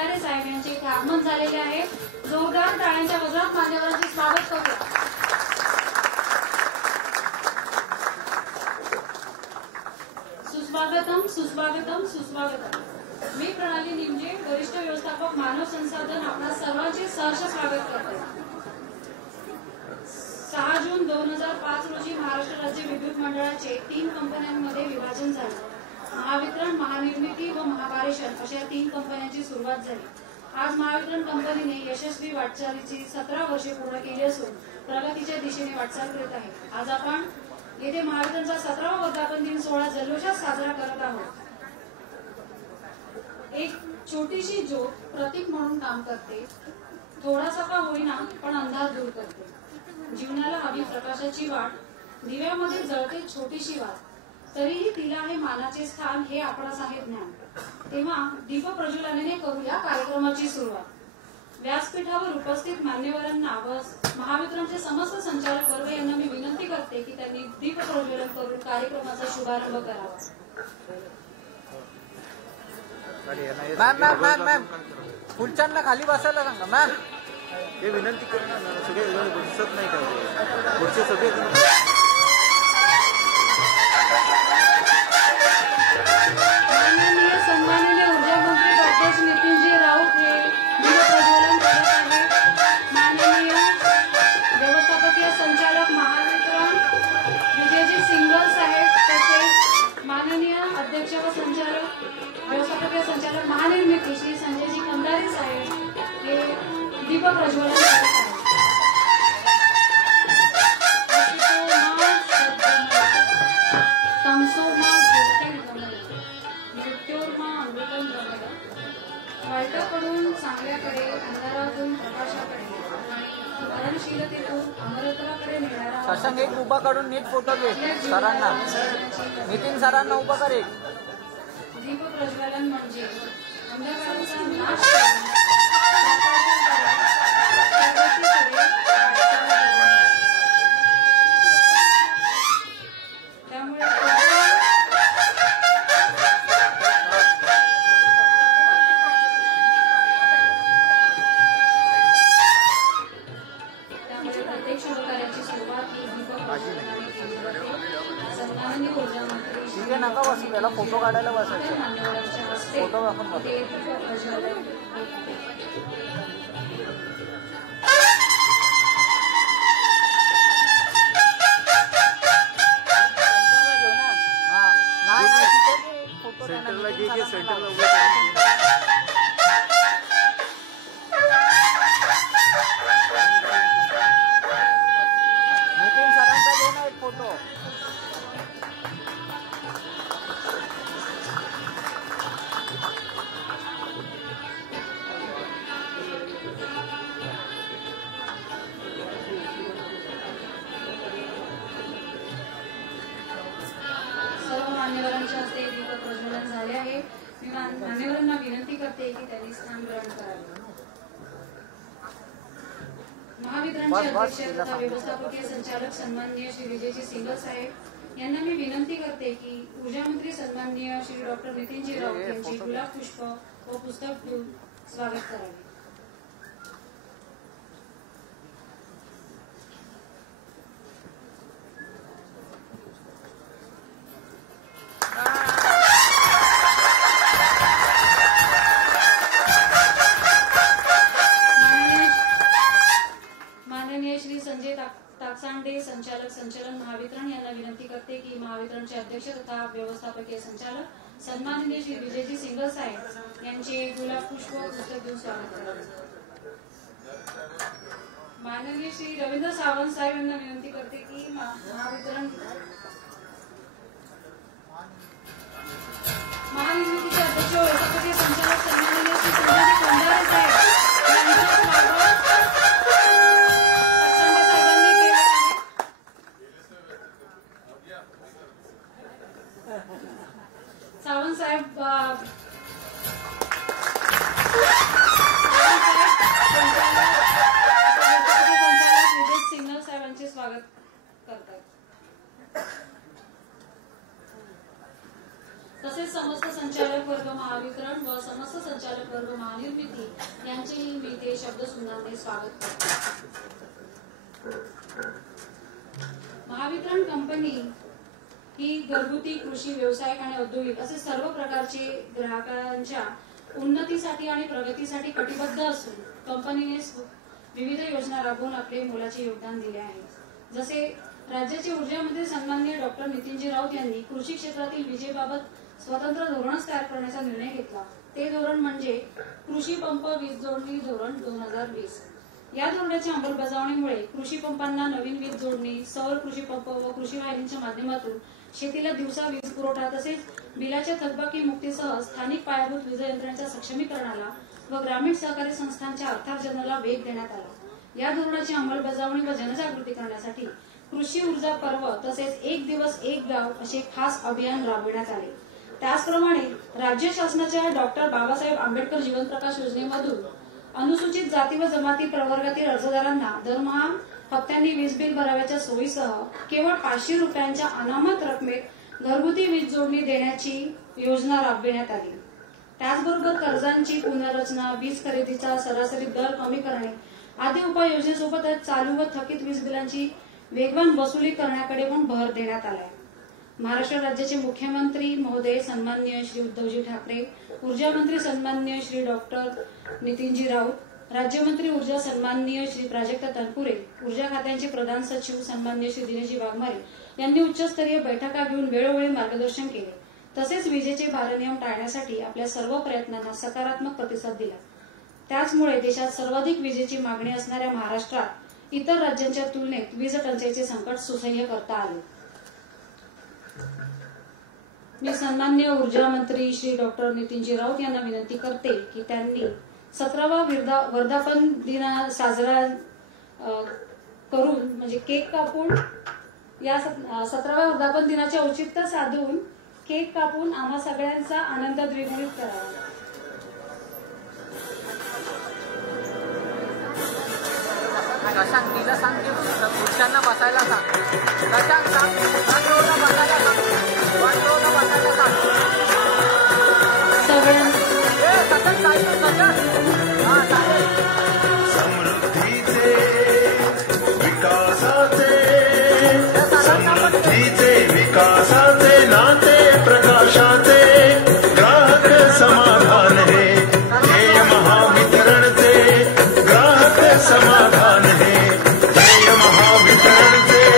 खंडारे साहेब यांचे इथे आगमन झालेले आहे। जोरदार टाळ्यांच्या गजरात मान्यवरांचे स्वागत करूया। सुस्वागतम सुस्वागतम सुस्वागतम। मी प्रणाली निमजे, वरिष्ठ व्यवस्थापक मानव संसाधन, आपणा सर्वांचे सहर्ष स्वागत करते। 6 जून 2005 रोजी महाराष्ट्र राज्य विद्युत मंडळाचे 3 कंपन्यांमध्ये विभाजन झाले। महावितरण, महानिर्मिती व महापारेषण अशा 3 कंपन्यांची सुरुवात झाली। आज महावितरण कंपनीने यशस्वी वाटचालीची 17 वर्षे पूर्ण केली असून प्रगतीच्या दिशेने वाटचाल करत आहे। आज आपण येथे महावितरणचा 17वा वर्धापन दिन सोहळा जल्लोषात साजरा करत आहोत। एक छोटीशी ज्योत प्रतीक म्हणून काम करते, थोडासा का होईना पण अंधार दूर करते। जीवनाला हवी प्रकाशाची वाट, दिव्यामध्ये जळते छोटीशी वाट, तरीही तिला आहे मानाचे स्थान, हे आपणास आहे ज्ञान। तेव्हा दीप प्रज्वलनाने करूया कार्यक्रमाची सुरुवात। व्यासपीठावर उपस्थित मान्यवरांना व महावितरणचे समस्त संचालक वर्ग यांना मी विनंती करते की त्यांनी दीप प्रज्वलन करून कार्यक्रमाचा शुभारंभ करावा। मॅम खुर्च्यांना खाली बसायला सांगा मॅम। हे विनंती करणार ना, सगळे दिसत नाही का पुढचे सगळे माननीय सन्माननीय ऊर्जा मंत्री डॉक्टर नितीनजी राऊत हे दीप प्रज्वलन करत आहेत। माननीय व्यवस्थापकीय संचालक महावितरण विजयजी सिंगल साहेब, तसेच माननीय अध्यक्ष व संचालक व्यवस्थापकीय संचालक महानिर्मिती श्री संजयजी खंडारे साहेब हे दीप प्रज्वलन करत आहेत। वाईटाकडून चांगल्याकडे, अंधारातून प्रकाशाकडे, मरणशीलतेतून अमरत्वाकडे नेणारा शशांक एक उभा काढून नीट फोटो घे सरांना, नितीन सरांना उभा कर एक। दीप प्रज्वलन म्हणजे अंधकाराचा नाश त्यामुळे प्रत्येक शुभकार्याची सुरुवात ही दीप प्रज्वलनाने केली जाते। सन्माननीय ऊर्जा मंत्री ठीक आहे, नका बसू, त्याला फोटो काढायला बसायचं। मान्यवरांच्या हस्ते फोटो आपण बघू। ते दीप प्रज्वलन सेंटरला घे, सेंटरला उभं नितीन सरांचा घे ना एक फोटो। सर्व मान्यवरांच्या हस्ते दीप प्रज्वलन झाले आहे। मी मान्यवरांना विनंती करते की त्यांनी स्थान ग्रहण करावे। महावितरणचे अध्यक्ष तथा व्यवस्थापकीय संचालक सन्माननीय श्री विजयजी सिंगल साहेब यांना मी विनंती करते की ऊर्जा मंत्री सन्माननीय श्री डॉक्टर नितीनजी राऊत यांचे गुलाब पुष्प व पुस्तक देऊन स्वागत करावे। माननीय श्री संजय ताकसांडे, संचालक संचालन महावितरण यांना विनंती करते की महावितरणचे अध्यक्ष तथा व्यवस्थापकीय संचालक सन्माननीय श्री विजयजी सिंगल साहेब यांचे गुलाब पुष्प पुस्तक देऊन स्वागत करावे। माननीय श्री रवींद्र सावंत साहेब यांना विनंती करते की महानिर्मितीचे अध्यक्ष व्यवस्थापकीय संचालक सन्माननीय श्री संजयजी खंडारे साहेब यांचे स्वागत ताकसांडे साहेबांनी केले आहे। सावंत साहेब संचालक विजय सिंगल साहेबांचे स्वागत करतात। तसेच समस्त संचालक वर्ग महावितरण व समस्त संचालक वर्ग महानिर्मिती यांचेही मी ते शब्दसुमनाने स्वागत करतो. महावितरण कंपनी ही घरगुती, कृषी, व्यावसायिक आणि औद्योगिक असे सर्व प्रकारचे ग्राहकांच्या उन्नतीसाठी आणि प्रगतीसाठी कटिबद्ध असून कंपनीने विविध योजना राबवून आपले मोलाचे योगदान दिले आहे. जसे राज्याचे ऊर्जा मंत्री सन्माननीय डॉक्टर नितीनजी राऊत यांनी कृषी क्षेत्रातील विजेबाबत स्वतंत्र धोरणच तयार करण्याचा निर्णय घेतला. ते धोरण म्हणजे कृषी पंप वीज जोडणी धोरण 2020. या धोरणाच्या अंमलबजावणीमुळे कृषी पंपांना नवीन वीज जोडणी, सौर कृषी पंप व कृषी वाहिनीच्या माध्यमातून शेतीला दिवसा वीज पुरवठा तसेच बिलाच्या थकबाकी मुक्तीसह स्थानिक पायाभूत वीज यंत्रणेच्या सक्षमीकरणाला व ग्रामीण सहकारी संस्थांच्या अर्थार्जनाला वेग देण्यात आला. या धोरणाची अंमलबजावणी व जनजागृती करण्यासाठी कृषी ऊर्जा पर्व तसेच एक दिवस एक गाव असे खास अभियान राबविण्यात आले. त्याचप्रमाणे राज्य शासनाच्या डॉक्टर बाबासाहेब आंबेडकर जीवनप्रकाश योजनेमधून अनुसूचित जाती व जमाती प्रवर्गातील अर्जदारांना दरमहा हप्त्यांनी वीज बिल भराव्याच्या सोयीसह केवळ 500 रुपयांच्या अनामत रकमेत घरगुती वीज जोडणी देण्याची योजना राबविण्यात आली. त्याचबरोबर कर्जांची पुनर्रचना, वीज खरेदीचा सरासरी दर कमी करणे आदी उपाययोजनेसोबतच चालू व थकीत वीज बिलांची वेगवान वसुली करण्याकडे पण भर देण्यात आलाय. महाराष्ट्र राज्याचे मुख्यमंत्री महोदय सन्माननीय श्री उद्धवजी ठाकरे, ऊर्जा मंत्री सन्माननीय श्री डॉक्टर नितीनजी राऊत, राज्यमंत्री ऊर्जा सन्माननीय श्री प्राजक्त तनपुरे, ऊर्जा खात्यांचे प्रधान सचिव सन्माननीय श्री दिनेशजी वाघमारे यांनी उच्चस्तरीय बैठका घेऊन वेळोवेळी मार्गदर्शन केले. तसेच विजेचे भारनियम टाळण्यासाठी आपल्या सर्व प्रयत्नांना सकारात्मक प्रतिसाद दिला. त्याचमुळे देशात सर्वाधिक विजेची मागणी असणाऱ्या महाराष्ट्रात इतर राज्यांच्या तुलनेत वीज टंचाईचे संकट सुसह्य करता आले. मी सन्माननीय ऊर्जा मंत्री श्री डॉक्टर नितीनजी राऊत यांना विनंती करते की त्यांनी 17वा वर्धापन दिन साजरा करून म्हणजे केक कापून या 17व्या वर्धापन दिनाचे औचित्य साधून केक कापून आम्हा सगळ्यांचा आनंद द्विगुणित करावा. कशांक तिला सांग की पुरुषांना बसायला सांग. कशांक सांग बसायला सांग. बसायला सांग समृद्धीचे विकासाचे नाते प्रकाशाचे ग्राहक समाधान हे ध्येय महावितरणचे. ग्राहक समाधान हे ध्येय महावितरणचे.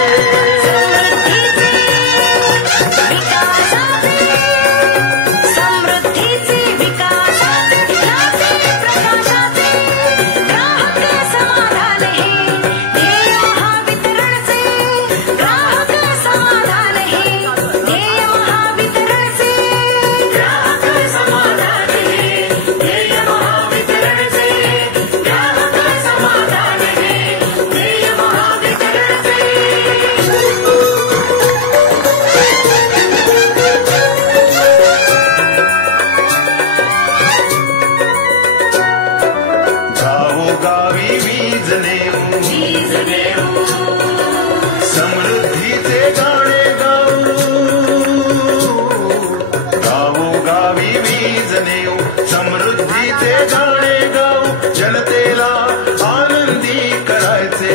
समृद्धीचे गाणे गाऊ, गावोगावी वीज नेऊ. समृद्धीचे गाणे गाऊ, जनतेला आनंदी करायचे.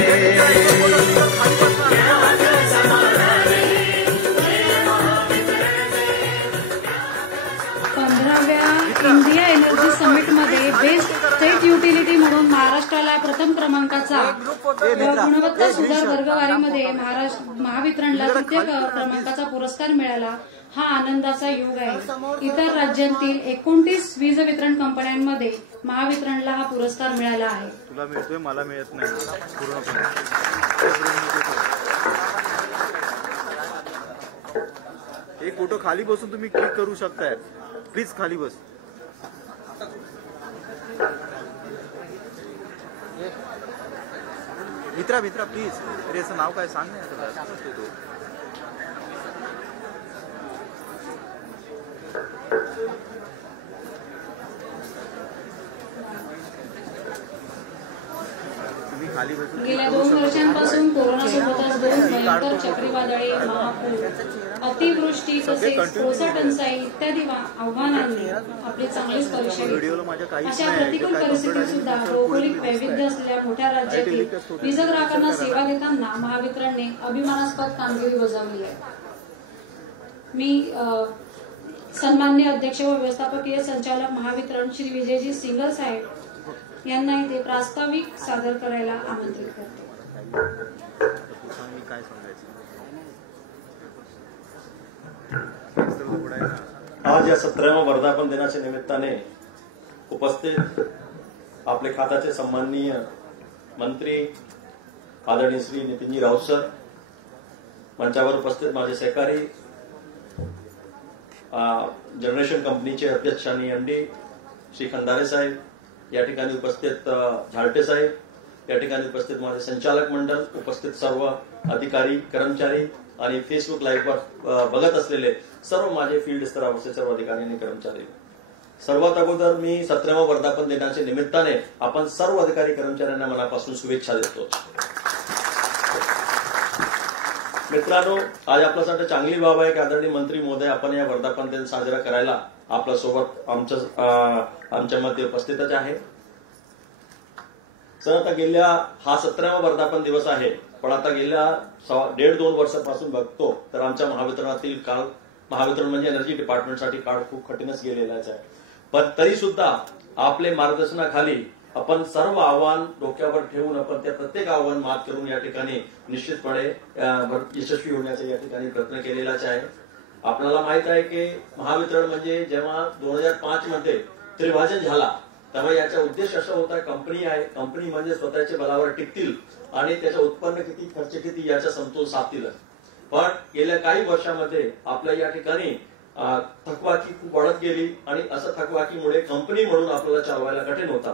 15व्या इंडिया एनर्जी समिट मध्ये बेस्ट स्टेट युटिलिटी म्हणून महाराष्ट्राला प्रथम क्रमांकाचा गुणवत्ता सुधार वर्गवारीमध्ये महावितरणला तृतीय क्रमांकाचा पुरस्कार मिळाला. हा आनंदाचा योग आहे. इतर राज्यांतील 29 वीज वितरण कंपन्यांमध्ये महावितरणला हा पुरस्कार मिळाला आहे. तुला मिळतोय, मला मिळत नाही पूर्णपणे. एक फोटो खाली बसून तुम्ही क्लिक करू शकताय. प्लीज खाली बस. मित्रा प्लीज. अरे याचं नाव काय सांग ना. तुम्ही खाली बसून गेल्या 2 वर्षांपासून कोरोनासोबतच 2 भयंकर चक्रीवादळे, महापूर अतिवृष्टी तसेच कोळसा टंचाई इत्यादी आव्हानांनी आपली चांगलीच परीक्षा घेतली. अशा प्रतिकूल परिस्थितीत सुद्धा भौगोलिक वैविध्य असलेल्या मोठ्या राज्यातील वीज ग्राहकांना सेवा देताना महावितरणने अभिमानास्पद कामगिरी बजावली आहे. मी सन्माननीय अध्यक्ष व व्यवस्थापकीय संचालक महावितरण श्री विजयजी सिंगल साहेब यांना इथे प्रास्ताविक सादर करायला आमंत्रित करते. आज या 17व्या वर्धापन दिनाच्या निमित्ताने उपस्थित आपले खात्याचे सन्माननीय मंत्री आदरणीय श्री नितीनजी राऊत सर, मंचावर उपस्थित माझे सहकारी जनरेशन कंपनीचे अध्यक्ष आणि MD श्री खंदारे साहेब, या ठिकाणी उपस्थित झालटे साहेब, या ठिकाणी उपस्थित माझे संचालक मंडळ, उपस्थित सर्व अधिकारी कर्मचारी आणि फेसबुक लाईव्हवर बघत असलेले सर्व माझे फील्ड स्तरावरचे सर्व अधिकारी आणि कर्मचारी, सर्वात अगोदर मी 17व्या वर्धापन दिनाच्या निमित्ताने आपण सर्व अधिकारी कर्मचाऱ्यांना मनापासून शुभेच्छा देतो. मित्रांनो, आज आपल्यासाठी चांगली बाब आहे की आदरणीय मंत्री महोदय आपण या वर्धापन दिन साजरा करायला आपल्यासोबत आमच्या मध्ये उपस्थितच आहे. सर, आता गेल्या हा 17वा वर्धापन दिवस आहे, पण आता गेल्या 1.5-2 वर्षापासून बघतो तर आमच्या महावितरणातील काळ, महावितरण म्हणजे एनर्जी डिपार्टमेंटसाठी काळ खूप कठीणच गेलेलाच आहे. पण तरी सुद्धा आपले मार्गदर्शनाखाली आपण सर्व आव्हान डोक्यावर ठेवून आपण त्या प्रत्येक आव्हान मात करून या ठिकाणी निश्चितपणे यशस्वी होण्याचा या ठिकाणी प्रयत्न केलेलाच आहे. आपल्याला माहित आहे की महावितरण म्हणजे जेव्हा 2005 मध्ये त्रिभाजन झाला तेव्हा याचा उद्देश असा होता, कंपनी आहे, कंपनी म्हणजे स्वतःच्या बलावर टिकतील आणि त्याचं उत्पन्न किती, खर्च किती याचा समतोल साधतील. पण गेल्या काही वर्षामध्ये आपल्या या ठिकाणी थकवाकी खूप वाढत गेली आणि असं थकवाकीमुळे कंपनी म्हणून आपल्याला चालवायला कठीण होता.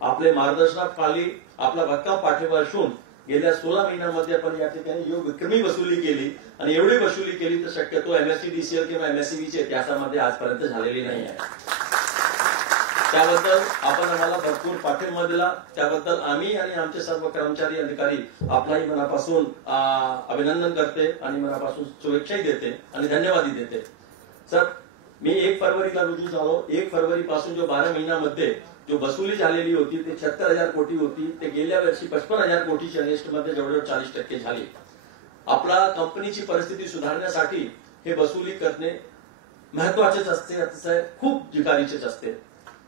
आपले मार्गदर्शनाखाली आपला भक्कम पाठिंबा असून गेल्या 16 महिन्यांमध्ये आपण या ठिकाणी विक्रमी वसुली केली आणि एवढी वसुली केली तर शक्यतो MSEDCL किंवा MSEBच्या इतिहासामध्ये आजपर्यंत झालेली नाही आहे. त्याबद्दल आपण आम्हाला भरपूर पाठिंबा दिला, त्याबद्दल आम्ही आणि आमचे सर्व कर्मचारी अधिकारी आपलाही मनापासून अभिनंदन करते आणि मनापासून शुभेच्छाही देते आणि धन्यवादही देते. सर, मी 1 फरवरीला रुजू झालो. 1 फरवरीपासून जो 12 महिन्यामध्ये जो वसुली झालेली होती ते 76,000 कोटी होती, ते गेल्या वर्षी 55,000 कोटीच्या लिस्टमध्ये जवळजवळ 40% झाली. आपला कंपनीची परिस्थिती सुधारण्यासाठी हे वसुली करणे महत्वाचेच असते, अतिशय खूप जिकारीचेच असते.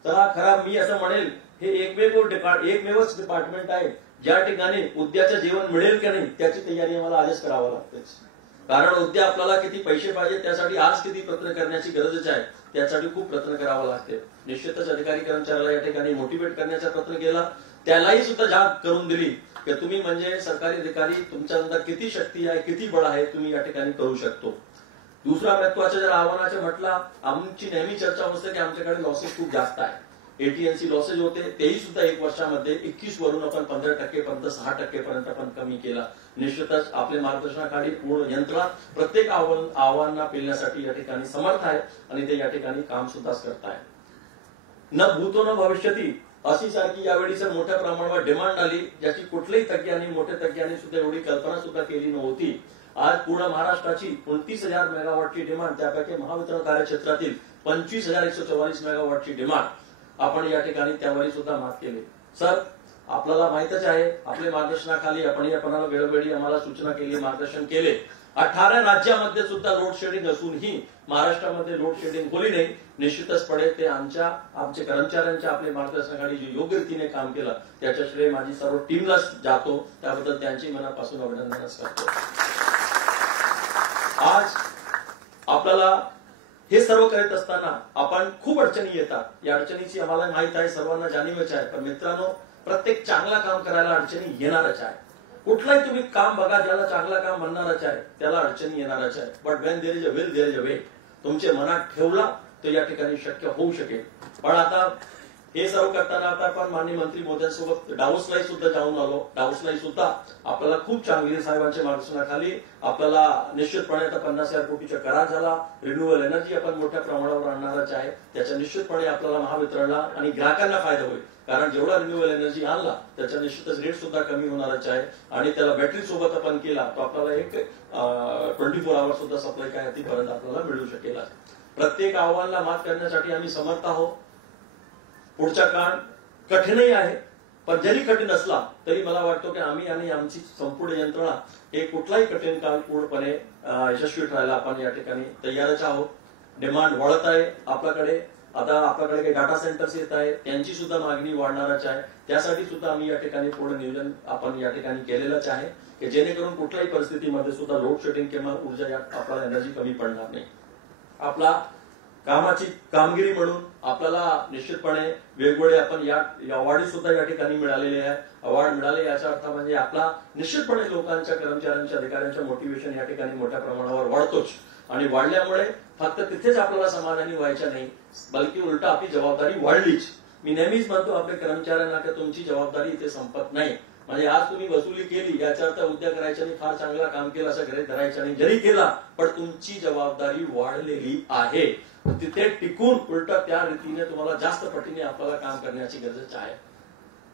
तर खरा मी असं म्हणेल, हे एकमेवच डिपार्टमेंट आहे ज्या ठिकाणी उद्याचं जेवण मिळेल की नाही त्याची तयारी आम्हाला आजच करावं लागते. कारण उद्या आपल्याला किती पैसे पाहिजे त्यासाठी आज किती प्रयत्न करण्याची गरजच आहे, त्यासाठी खूप प्रयत्न करावा लागते. निश्चितच अधिकारी कर्मचाऱ्याला या ठिकाणी मोटिवेट करण्याचा प्रयत्न केला, त्यालाही सुद्धा जाग करून दिली की तुम्ही म्हणजे सरकारी अधिकारी, तुमच्यानंतर किती शक्ती आहे, किती बळ आहे, तुम्ही या ठिकाणी करू शकतो. दुसरा महत्वाचं जर आव्हानाचं म्हटलं, आमची नेहमी चर्चा होते की आमच्याकडे लॉसेस खूप जास्त आहे. AT&C लॉसेस होते, तेही सुद्धा 1 वर्षामध्ये 21 वरून आपण 15% पर्यंत 6% पर्यंत आपण कमी केला. निश्चितच आपल्या मार्गदर्शनाखाली पूर्ण यंत्रणा प्रत्येक आव्हानांना पेलण्यासाठी या ठिकाणी समर्थ आहे आणि ते या ठिकाणी काम सुद्धा करत आहे. न भूतो न भविष्यती अशी सारखी यावेळी सर मोठ्या प्रमाणावर डिमांड आली, ज्याची कुठल्याही तज्ञांनी, मोठ्या तज्ञांनी सुद्धा एवढी कल्पना सुद्धा केली नव्हती. आज पूर्ण महाराष्ट्राची 29,000 मेगावॉटची डिमांड, त्यापैकी महावितरण कार्यक्षेत्रातील 25,144 मेगावॉटची डिमांड आपण या ठिकाणी त्यावरही सुद्धा मात केली. सर, आपल्याला माहितच आहे, आपल्या मार्गदर्शनाखाली आपण वेळोवेळी आम्हाला सूचना केली, मार्गदर्शन केले. 18 राज्यामध्ये सुद्धा लोड शेडिंग असूनही महाराष्ट्रामध्ये लोड शेडिंग होली नाही. निश्चितच पडे ते आमचे कर्मचाऱ्यांच्या आपल्या मार्गदर्शनाखाली जे योग्य रीतीने काम केलं त्याच्या श्रेय माझी सर्व टीमलाच जातो, त्याबद्दल त्यांची मनापासून अभिनंदनच करतो. आज आपल्याला हे सर्व करत असताना आपण खूप अडचणी येतात. या अडचणीची आम्हाला माहित आहे, सर्वांना जाणीवच आहे. पण मित्रांनो, प्रत्येक चांगला काम करायला अडचणी येणारच आहे. कुठलाही तुम्ही काम बघा, ज्याला चांगला काम म्हणणारच आहे त्याला अडचणी येणारच आहे. But when there is a will there is a way. तुमच्या मनात ठेवला तर या ठिकाणी शक्य होऊ शकेल. पण आता हे सर्व करताना आता आपण माननीय मंत्री महोदयांसोबत डावोसलाही सुद्धा जाऊन आलो. डावोसलाही सुद्धा आपल्याला खूप चांगली साहेबांच्या मार्गदर्शनाखाली आपल्याला निश्चितपणे आता 50,000 कोटीचा करार झाला. रिन्युएबल एनर्जी आपण मोठ्या प्रमाणावर आणणारच आहे. त्याचा निश्चितपणे आपल्याला महावितरणला आणि ग्राहकांना फायदा होईल. कारण जेवढा रिन्युएबल एनर्जी आणला त्याच्या निश्चितच रेट सुद्धा कमी होणारच आहे आणि त्याला बॅटरी सोबत आपण केला तो आपल्याला एक 24 आवर सुद्धा सप्लाय काय तिथपर्यंत आपल्याला मिळू शकेल. प्रत्येक आव्हानाला मात करण्यासाठी आम्ही समर्थ आहोत. पुढचा काळ कठीणही आहे, पण जरी कठीण असला तरी मला वाटतं की आम्ही आणि आमची संपूर्ण यंत्रणा हे कुठलाही कठीण काळ पूर्णपणे यशस्वी ठरायला आपण या ठिकाणी तयारच आहोत. डिमांड वाढत आहे आपल्याकडे. आता आपल्याकडे काही डाटा सेंटर्स येत आहेत, त्यांची सुद्धा मागणी वाढणारच आहे. त्यासाठी सुद्धा आम्ही या ठिकाणी पूर्ण नियोजन आपण या ठिकाणी केलेलंच आहे की जेणेकरून कुठल्याही परिस्थितीमध्ये सुद्धा लोड शेडिंग किंवा ऊर्जा आपल्याला एनर्जी कमी पडणार नाही. आपला कामाची कामगिरी म्हणून आपल्याला निश्चितपणे वेगवेगळे आपण या अवॉर्ड सुद्धा या ठिकाणी मिळालेले आहे. अवॉर्ड मिळाले याचा अर्थ म्हणजे आपला निश्चितपणे लोकांच्या, कर्मचाऱ्यांच्या, अधिकाऱ्यांच्या मोटिवेशन या ठिकाणी मोठ्या प्रमाणावर वाढतोच आणि वाढल्यामुळे फक्त तिथेच आपल्याला समाधानी व्हायचं नाही, बल्कि उलट आपली जबाबदारी वाढलीच. मी नेहमीच म्हणतो आपल्या कर्मचाऱ्यांना की तुमची जबाबदारी इथे संपत नाही. म्हणजे आज तुम्ही वसुली केली याचा अर्थ उद्या करायचं नाही, फार चांगला काम केलं असं घरी धरायचं नाही. जरी केला पण तुमची जबाबदारी वाढलेली आहे. तिथे टिकून उलट त्या रीतीने तुम्हाला जास्त पटीने आपल्याला काम करण्याची गरज आहे.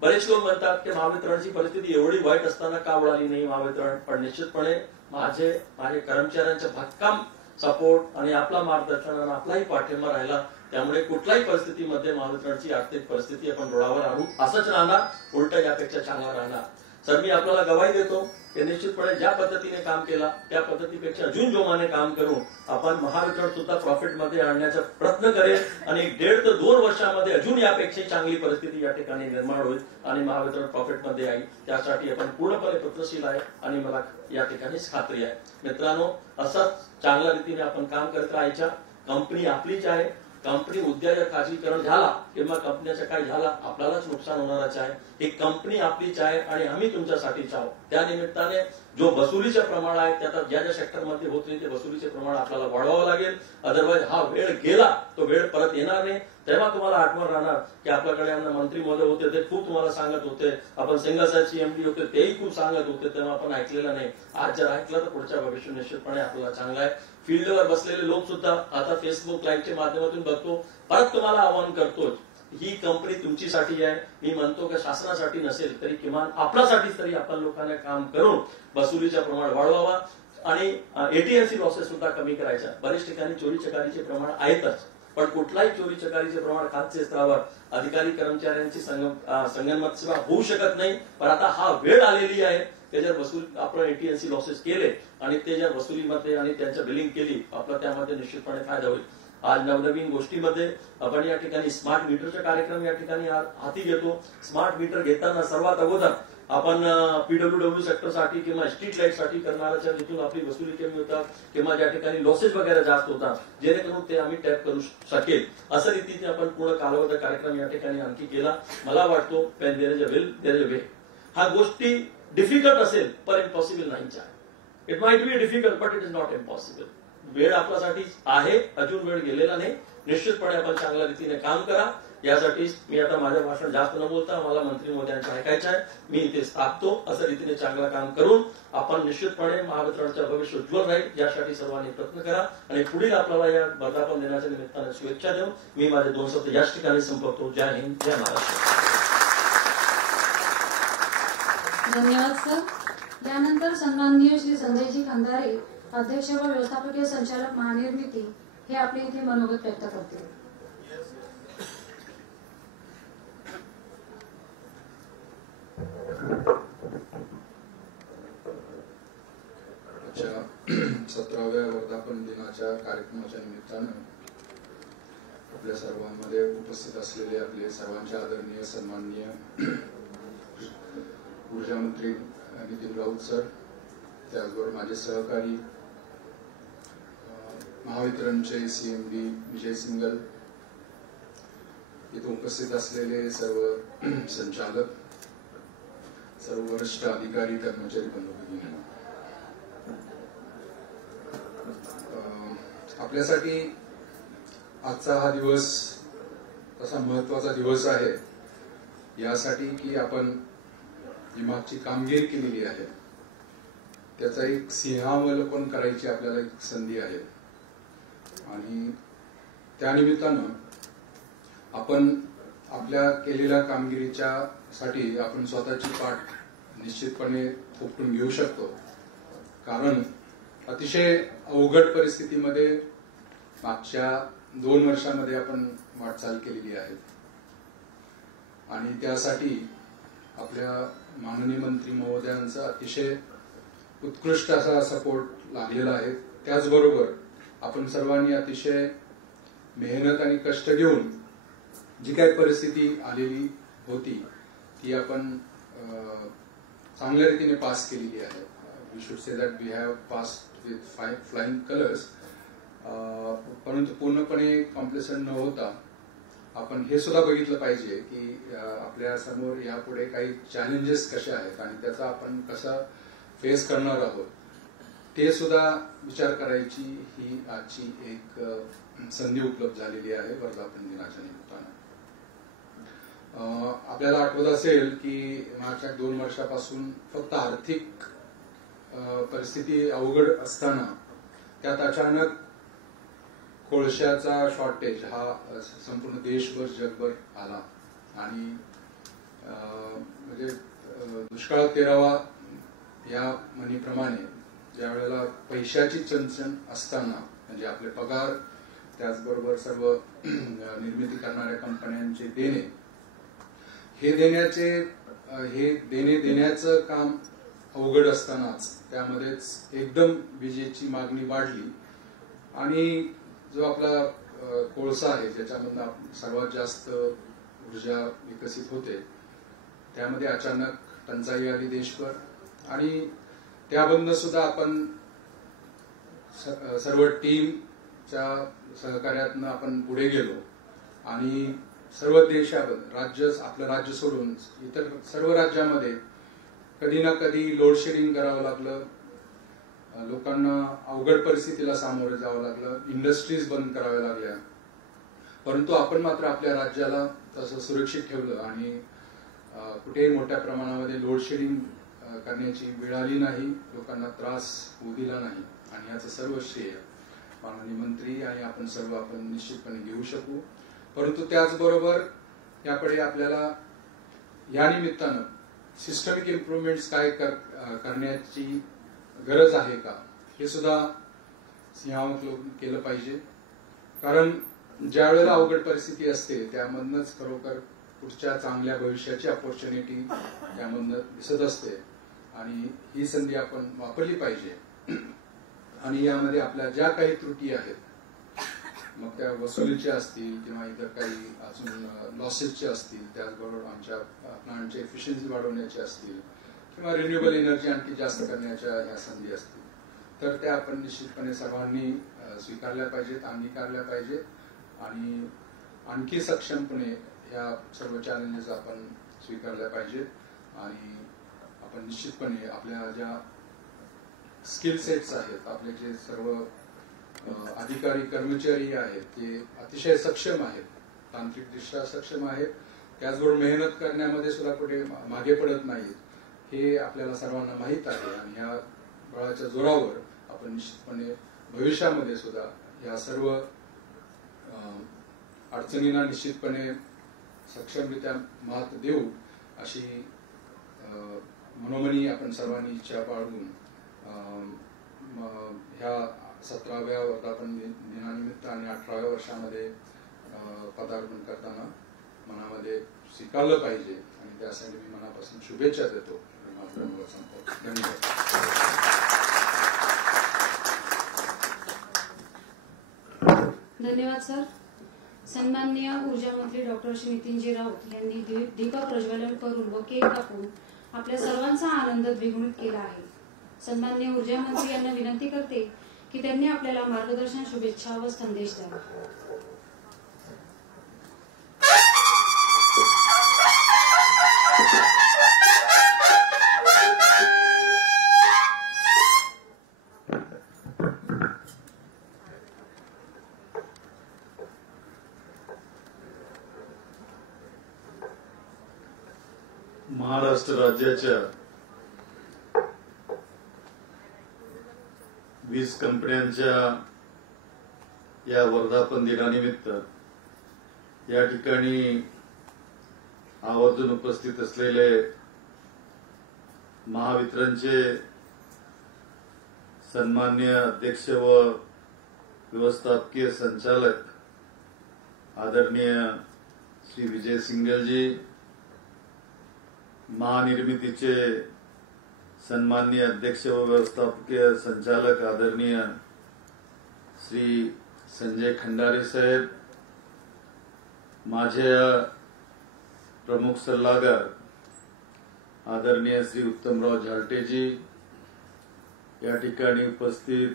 बरेच लोक म्हणतात की महावितरणची परिस्थिती एवढी वाईट असताना का उडाली नाही महावितरण, पण निश्चितपणे माझे कर्मचाऱ्यांचे भक्कम सपोर्ट आणि आपला मार्गदर्शन आणि आपलाही पाठिंबा राहिला. त्यामुळे कुठल्याही परिस्थितीमध्ये महावितरणची आर्थिक परिस्थिती आपण डोळ्यावर आणू असंच राहणार, उलट यापेक्षा चांगला राहणार. सर मी आपल्याला गवाही देतो की निश्चितपणे ज्या पद्धतीने काम केला त्या पद्धतीपेक्षा अजून जोमाने काम करून आपण महावितरण सुद्धा प्रॉफिटमध्ये आणण्याचा प्रयत्न करेल आणि 1.5 ते 2 वर्षामध्ये अजून यापेक्षा चांगली परिस्थिती या ठिकाणी निर्माण होईल आणि महावितरण प्रॉफिटमध्ये येईल. त्यासाठी आपण पूर्णपणे प्रयत्नशील आहे आणि मला या ठिकाणी खात्री आहे. मित्रांनो, असंच चांगल्या रीतीने आपण काम करत राहायच्या. कंपनी आपलीच आहे. कंपनी उद्या जर खाजगीकरण झाला किंवा कंपनीचं काही झाला आपल्यालाच नुकसान होणारच आहे. ही कंपनी आपलीच आहे आणि आम्ही तुमच्यासाठीच आहोत. त्या निमित्ताने जो वसुलीचे प्रमाण आहे त्यात ज्या ज्या सेक्टरमध्ये होत नाही ते वसुलीचे प्रमाण आपल्याला वाढवावं लागेल. अदरवाईज हा वेळ गेला तो वेळ परत येणार नाही. तेव्हा तुम्हाला आठवण राहणार की आपल्याकडे मंत्री महोदय होते ते खूप तुम्हाला सांगत होते. आपण सिंगल साहेब CMD होते तेही खूप सांगत होते, तेव्हा आपण ऐकलेलं नाही. आज जर ऐकलं तर पुढच्या भविष्य निश्चितपणे आपल्याला चांगलं आहे. फील्डवर बसलेले लोक सुद्धा आता फेसबुक लाईव्हच्या माध्यमातून बघतो. परत तुम्हाला आवाहन करतो, ही कंपनी तुमच्यासाठी आहे. मी म्हणतो की शासनासाठी नसेल तरी किमान आपल्यासाठीच तरी आपण लोकांना काम करून वसुलीचं प्रमाण वाढवावा आणि AT&C लॉसेस सुद्धा कमी करायचा. बरेच ठिकाणी चोरी चकारीचे प्रमाण आहेतच, पण कुठलाही चोरी चकारीचे प्रमाण खालच्या स्तरावर अधिकारी कर्मचाऱ्यांची संगनमत सेवा होऊ शकत नाही. पण आता हा वेळ आलेली आहे ते जर वसूल आपण AT&C लॉसेस केले आणि ते जर वसुलीमध्ये आणि त्यांच्या बिलिंग केली आपला त्यामध्ये निश्चितपणे फायदा होईल. आज नवनवीन गोष्टीमध्ये आपण या ठिकाणी स्मार्ट मीटरचा कार्यक्रम या ठिकाणी हाती घेतो. स्मार्ट मीटर घेताना सर्वात अगोदर आपण PWW सेक्टरसाठी किंवा स्ट्रीट लाईटसाठी करणाऱ्याच्या जिथून आपली वसुली कमी होतात किंवा ज्या ठिकाणी लॉसेस वगैरे जास्त होतात जेणेकरून ते आम्ही टॅप करू शकेल असं रीतीने आपण पूर्ण कालावधी कार्यक्रम या ठिकाणी आणखी केला. मला वाटतो when there is a will there is a way. हा गोष्टी डिफिकल्ट असेल पण इम्पॉसिबल नाहीच आहे. It might be difficult but it is not impossible. वेळ आपल्यासाठी आहे, अजून वेळ गेलेला नाही. निश्चितपणे आपण चांगल्या रीतीने काम करा. यासाठी मी आता माझं भाषण जास्त न बोलता मला मंत्री महोदयांचं ऐकायचं आहे. मी इथे स्थापतो असं रीतीने चांगलं काम करून आपण निश्चितपणे महावितरणचं भविष्य उज्ज्वल राहील यासाठी सर्वांनी प्रयत्न करा आणि पुढील आपल्याला या वर्धापन दिनाच्या निमित्ताने शुभेच्छा देऊन मी माझे 2 शब्द याच ठिकाणी संपवतो. जय हिंद, जय महाराष्ट्र. धन्यवाद सर. यानंतर सन्माननीय श्री संजयजी खंदारे, अध्यक्ष व व्यवस्थापकीय संचालक महानिर्मिती, हे आपले इथे मनोगत व्यक्त करतील. आजच्या 17व्या वर्धापन दिनाच्या कार्यक्रमाच्या निमित्तानं आपल्या सर्वांमध्ये उपस्थित असलेले आपले सर्वांचे आदरणीय सन्माननीय ऊर्जा मंत्री नितीन राऊत सर, त्याचबरोबर माझे सहकारी महावितरणचे CMD विजय सिंगल, इथे उपस्थित असलेले सर्व संचालक, सर्व वरिष्ठ अधिकारी, कर्मचारी बंधू, आपल्यासाठी आजचा हा दिवस तसा महत्वाचा दिवस आहे यासाठी की आपण जी मागची कामगिरी केलेली आहे त्याचा एक सिंहावलोकन करायची आपल्याला एक संधी आहे आणि त्यानिमित्तानं आपण आपल्या केलेल्या कामगिरीच्या साठी आपण स्वतःची पाठ निश्चितपणे थोपटून घेऊ शकतो. कारण अतिशय अवघड परिस्थितीमध्ये मागच्या 2 वर्षामध्ये आपण वाटचाल केलेली आहे आणि त्यासाठी आपल्या माननीय मंत्री महोदयांचा अतिशय उत्कृष्ट असा सपोर्ट लागलेला आहे. त्याचबरोबर आपण सर्वांनी अतिशय मेहनत आणि कष्ट घेऊन जी काही परिस्थिती आलेली होती ती आपण चांगल्या रीतीने पास केलेली आहे. We should say that we have passed with flying colours. परंतु पूर्णपणे कॉम्प्लेसंट न होता आपण हे सुद्धा बघितलं पाहिजे की आपल्या समोर यापुढे काही चॅलेंजेस कसे आहेत आणि त्याचा आपण कसा फेस करणार आहोत ते सुद्धा विचार करायची ही आजची एक संधी उपलब्ध झालेली आहे वर्धापन दिनाच्या निमित्तानं. आपल्याला आठवत असेल की मागच्या 2 वर्षापासून फक्त आर्थिक परिस्थिती अवघड असताना त्यात अचानक कोळशाचा शॉर्टेज हा संपूर्ण देशभर जगभर आला आणि म्हणजे दुष्काळात 13वा या म्हणीप्रमाणे ज्या वेळेला पैशाची चणचण असताना म्हणजे आपले पगार त्याचबरोबर सर्व निर्मिती करणाऱ्या कंपन्यांचे देणे हे देणे देण्याचं काम अवघड असतानाच त्यामध्येच एकदम विजेची मागणी वाढली आणि जो आपला कोळसा आहे ज्याच्यामधून सर्वात जास्त ऊर्जा विकसित होते त्यामध्ये अचानक टंचाई आली देशभर आणि त्याबद्दल सुद्धा आपण सर्व टीमच्या सहकार्यातनं आपण पुढे गेलो आणि सर्व देशात आपलं राज्य सोडून इतर सर्व राज्यामध्ये कधी ना कधी लोड शेडिंग करावं लागलं. लोकांना अवघड परिस्थितीला सामोरे जावं लागलं. इंडस्ट्रीज बंद कराव्या लागल्या. परंतु आपण मात्र आपल्या राज्याला तसं सुरक्षित ठेवलं आणि कुठेही मोठ्या प्रमाणामध्ये लोड शेडिंग करण्याची वेळ आली नाही. लोकांना त्रास होऊ दिला नाही आणि याचं सर्व श्रेय माननीय मंत्री आणि आपण सर्व आपण निश्चितपणे घेऊ शकू. परंतु त्याचबरोबर यापुढे आपल्याला या निमित्तानं सिस्टमिक इम्प्रुव्हमेंट्स काय करण्याची गरज आहे का हे सुद्धा सिंहावलोकन केलं पाहिजे. कारण ज्या वेळेला अवघड परिस्थिती असते त्यामधनच खरोखर पुढच्या चांगल्या भविष्याची अपॉर्च्युनिटी त्यामधनं दिसत असते आणि ही संधी आपण वापरली पाहिजे. आणि यामध्ये आपल्या ज्या काही त्रुटी आहेत मग त्या वसुलीच्या असतील किंवा इतर काही अजून लॉसेसच्या असतील त्याचबरोबर आमच्या प्लांटची एफिशियन्सी वाढवण्याची असतील किंवा रिन्युएबल एनर्जी आणखी जास्त करण्याच्या ह्या संधी असतील तर त्या आपण निश्चितपणे सर्वांनी स्वीकारल्या पाहिजेत अंगीकारल्या पाहिजेत आणि आणखी सक्षमपणे या सर्व चॅलेंजेस आपण स्वीकारल्या पाहिजेत आणि आपण निश्चितपणे आपल्या ज्या स्किल सेट्स आहेत आपले जे सर्व अधिकारी कर्मचारी आहेत ते अतिशय सक्षम आहेत तांत्रिकदृष्ट्या सक्षम आहेत त्याचबरोबर मेहनत करण्यामध्ये सुद्धा कुठे मागे पडत नाहीत हे आपल्याला सर्वांना माहीत आहे आणि या बळाच्या जोरावर आपण निश्चितपणे भविष्यामध्ये सुद्धा या सर्व अडचणींना निश्चितपणे सक्षमरित्या मात देऊ अशी मनोमनी आपण सर्वांनी इच्छा बाळगून ह्या 17व्या वर्धापन दिनानिमित्त आणि 18व्या वर्षामध्ये पदार्पण करताना मनामध्ये स्वीकारलं पाहिजे आणि त्यासाठी मी मनापासून शुभेच्छा देतो. धन्यवाद. धन्यवाद सर. सन्माननीय ऊर्जा मंत्री डॉक्टर श्री नितीनजी राऊत यांनी दीपक प्रज्वलन करून व केक कापून आपल्या सर्वांचा आनंद द्विगुणित केला आहे. सन्माननीय ऊर्जा मंत्री यांना विनंती करते की त्यांनी आपल्याला मार्गदर्शन शुभेच्छा व संदेश द्यावा. महाराष्ट्र राज्याच्या वीज कंपन्यांच्या या वर्धापन दिनानिमित्त या ठिकाणी आवर्जून उपस्थित असलेले महावितरणचे सन्माननीय अध्यक्ष व व्यवस्थापकीय संचालक आदरणीय श्री विजय सिंघल जी, महानिर्मितीचे सन्माननीय अध्यक्ष व व्यवस्थापकीय संचालक आदरणीय श्री संजय खंडारे साहेब, माझे प्रमुख सल्लागार आदरणीय श्री उत्तमराव झालटेजी, या ठिकाणी उपस्थित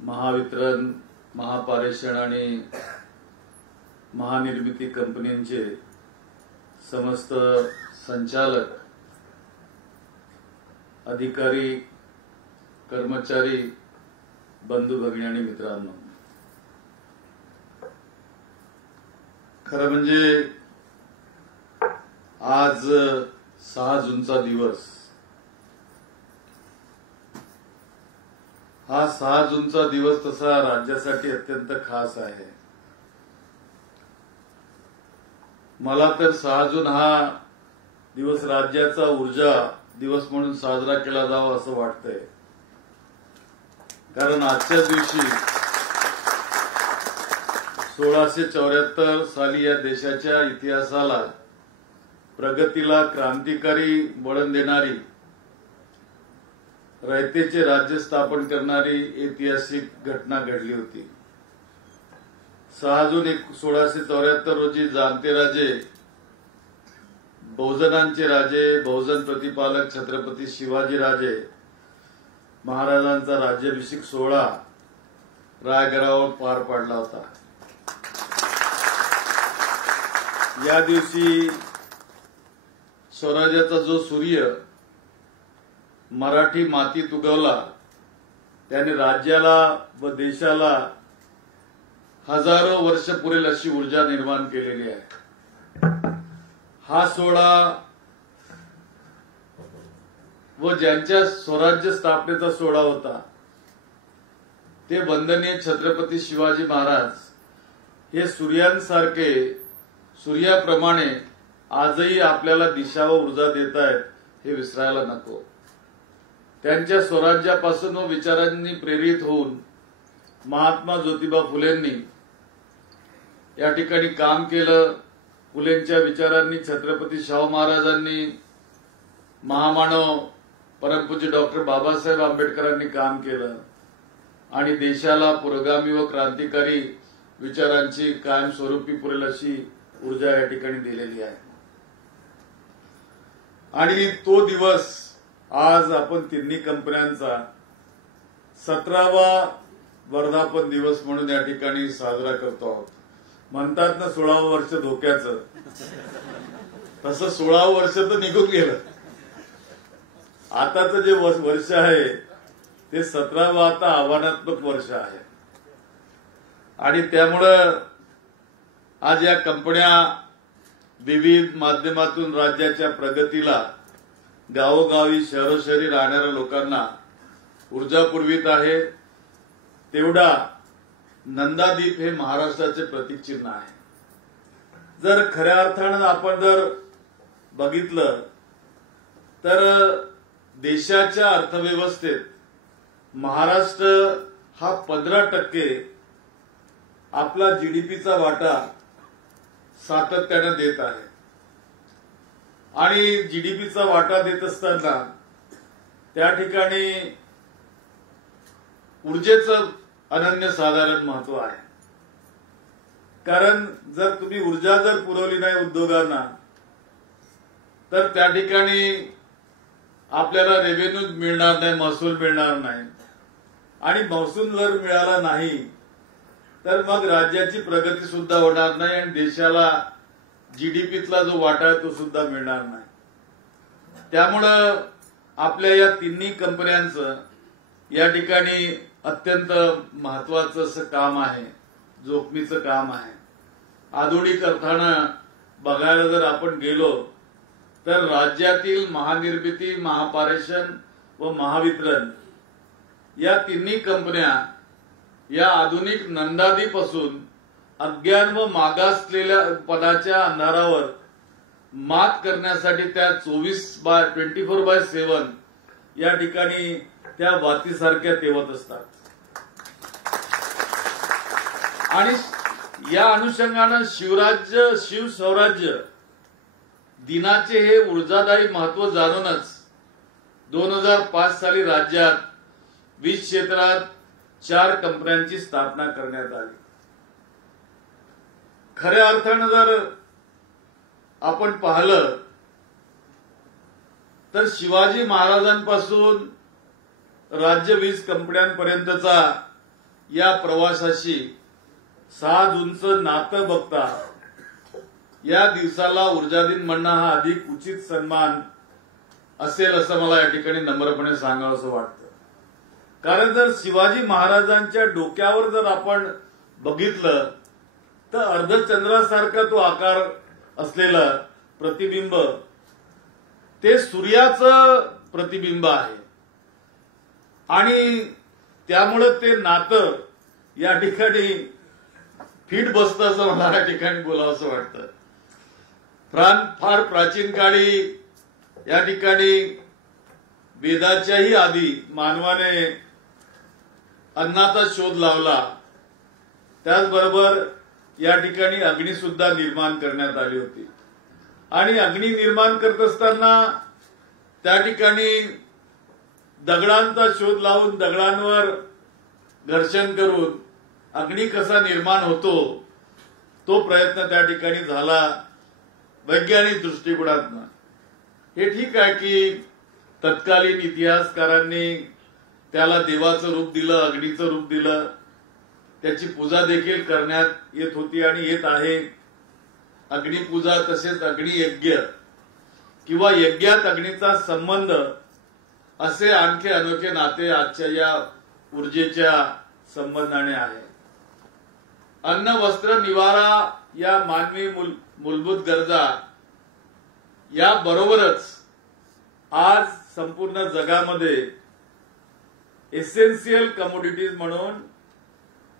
महावितरण, महापारेषण आणि महानिर्मिती कंपन्यांचे समस्त संचालक, अधिकारी, कर्मचारी, बंधू भगिनी आणि मित्रांनो, खरं म्हणजे आज 6 जूनचा दिवस, हा 6 जूनचा दिवस तसा राज्यासाठी अत्यंत खास आहे. मला तर 6 जून हा दिवस राज्याचा ऊर्जा दिवस म्हणून साजरा केला जावा असं वाटतंय. कारण आजच्या दिवशी 1674 साली या देशाच्या इतिहासाला, प्रगतीला क्रांतिकारी वळण देणारी, रयतेचे राज्य स्थापन करणारी ऐतिहासिक घटना घडली होती. 6 जून 1674 रोजी जाणते राजे, बहुजनांचे राजे, बहुजन प्रतिपालक छत्रपती शिवाजीराजे महाराजांचा राज्याभिषेक सोहळा रायगडावर पार पडला होता. या दिवशी स्वराज्याचा जो सूर्य मराठी मातीत उगवला, त्याने राज्याला व देशाला हजारो वर्ष पुरेल अशी ऊर्जा निर्माण केलेली आहे. हा सोहळा व ज्यांच्या स्वराज्य स्थापनेचा सोहळा होता ते वंदनीय छत्रपती शिवाजी महाराज हे सूर्यांसारखे, सूर्याप्रमाणे आजही आपल्याला दिशा व ऊर्जा देत आहेत हे विसरायला नको. त्यांच्या स्वराज्यापासून व विचारांनी प्रेरित होऊन महात्मा ज्योतिबा फुलेंनी या ठिकाणी काम केलं. फुलेंच्या विचारांनी छत्रपती शाहू महाराजांनी, महामानव परमपूज्य डॉक्टर बाबासाहेब आंबेडकरांनी काम केलं आणि देशाला पुरोगामी व क्रांतिकारी विचारांची कायमस्वरूपी पुरेल अशी ऊर्जा या ठिकाणी दिलेली आहे. आणि तो दिवस आज आपण तिन्ही कंपन्यांचा 17वा वर्धापन दिवस म्हणून या ठिकाणी साजरा करतो आहोत. म्हणतात ना 16वं वर्ष धोक्याचं, तसं 16वं वर्ष तर निघून गेलं. आताचं जे वर्ष आहे ते 17वं आता आव्हानात्मक वर्ष आहे. आणि त्यामुळं आज या कंपन्या विविध माध्यमातून राज्याच्या प्रगतीला, गावोगावी शहरोशहरी राहणाऱ्या लोकांना ऊर्जा पुरवित आहे. तेवढा नंदादीप हे महाराष्ट्राचे प्रतीक चिन्ह आहे. जर खऱ्या अर्थानं आपण जर बघितलं तर देशाच्या अर्थव्यवस्थेत महाराष्ट्र हा 15% आपला जीडीपीचा वाटा सातत्यानं देत आहे. आणि जीडीपीचा वाटा देत असताना त्या ठिकाणी ऊर्जेचं अनन्यसाधारण महत्व आहे. कारण जर तुम्ही ऊर्जा जर पुरवली नाही उद्योगांना तर त्या ठिकाणी आपल्याला रेव्हेन्यू मिळणार नाही, महसूल मिळणार नाही. आणि महसूल जर मिळाला नाही तर मग राज्याची प्रगती सुद्धा होणार नाही आणि देशाला जीडीपीतला जो वाटा आहे तो सुद्धा मिळणार नाही. त्यामुळं आपल्या या तिन्ही कंपन्यांचं या ठिकाणी अत्यंत महत्वाचं असं काम आहे, जोखमीचं काम आहे. आधुनिक अर्थानं बघायला जर आपण गेलो तर राज्यातील महानिर्मिती, महापारेषण व महावितरण या तिन्ही कंपन्या या आधुनिक नंदादीपासून अज्ञान व मागासलेल्या पदाच्या अंधारावर मात करण्यासाठी त्या 24/7 या ठिकाणी त्या वातीसारख्या तेवत असतात. आणि या अनुषंगानं शिवस्वराज्य दिनाचे हे ऊर्जादायी महत्व जाणूनच 2005 साली राज्यात वीज क्षेत्रात 4 कंपन्यांची स्थापना करण्यात आली. खऱ्या अर्थानं जर आपण पाहिलं तर शिवाजी महाराजांपासून राज्य वीज कंपन्यांपर्यंतचा या प्रवासाशी 6 जूनचं नातं बघता या दिवसाला ऊर्जा दिन म्हणणं हा अधिक उचित सन्मान असेल असं मला या ठिकाणी नम्रपणे सांगावंसं वाटतं. कारण जर शिवाजी महाराजांच्या डोक्यावर जर आपण बघितलं तर अर्धचंद्रासारखा तो आकार असलेला प्रतिबिंब ते सूर्याचं प्रतिबिंब आहे. आणि त्यामुळं ते नातं या ठिकाणी फिट बसतं असं मला या ठिकाणी बोलावंसं वाटतं. फार प्राचीन काळी या ठिकाणी वेदाच्याही आधी मानवाने अन्नाचा शोध लावला. त्याचबरोबर या ठिकाणी अग्नी सुद्धा निर्माण करण्यात आली होती. आणि अग्नी निर्माण करत असताना त्या ठिकाणी दगडांचा शोध लावून दगडांवर घर्षण करून अग्नी कसा निर्माण होतो तो प्रयत्न त्या ठिकाणी झाला वैज्ञानिक दृष्टिकोनातून. हे ठीक आहे की तत्कालीन इतिहासकारांनी त्याला देवाचं रूप दिलं, अग्नीचं रूप दिलं, त्याची पूजा देखील करण्यात येत होती आणि येत आहे. अग्निपूजा तसेच अग्नियज्ञ किंवा यज्ञात अग्नीचा संबंध असे आणखी अनोखे नाते आजच्या या ऊर्जेच्या संबंधाने आहे. अन्न, वस्त्र, निवारा या मानवी मूलभूत गरजा या बरोबरच आज संपूर्ण जगामध्ये एसेन्शियल कमोडिटीज म्हणून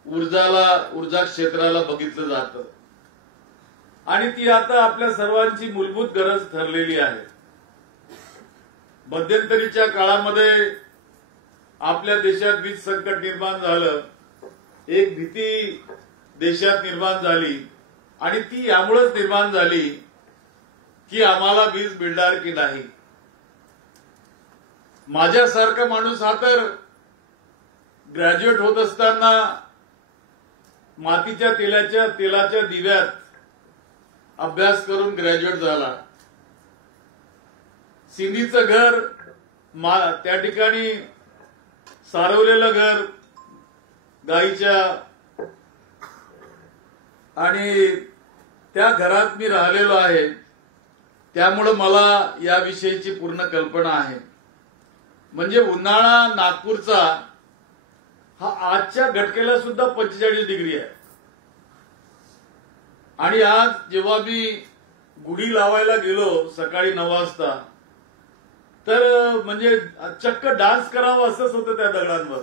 ऊर्जा क्षेत्राला बघितलं जातं. आणि ती आता आपल्या सर्वांची मूलभूत गरज ठरलेली आहे. मध्यंतरीच्या काळामध्ये आपल्या देशात वीज संकट निर्माण झालं, एक भीती देशात निर्माण झाली आणि ती यामुळेच निर्माण झाली की आम्हाला वीज मिळणार की नाही. माझ्यासारखा माणूस हा तर ग्रॅज्युएट होत असताना मातीच्या तेलाच्या दिव्यात अभ्यास करून ग्रॅज्युएट झाला. सिंधीचं घर त्या ठिकाणी सारवलेलं घर गाईच्या आणि त्या घरात मी राहिलेलो आहे. त्यामुळं मला याविषयीची पूर्ण कल्पना आहे. म्हणजे उन्हाळा नागपूरचा हा आजच्या घटकेला सुद्धा 45 डिग्री आहे. आणि आज जेव्हा मी गुढी लावायला गेलो सकाळी 9 वाजता तर म्हणजे चक्क डान्स करावा असंच होतं त्या दगडांवर,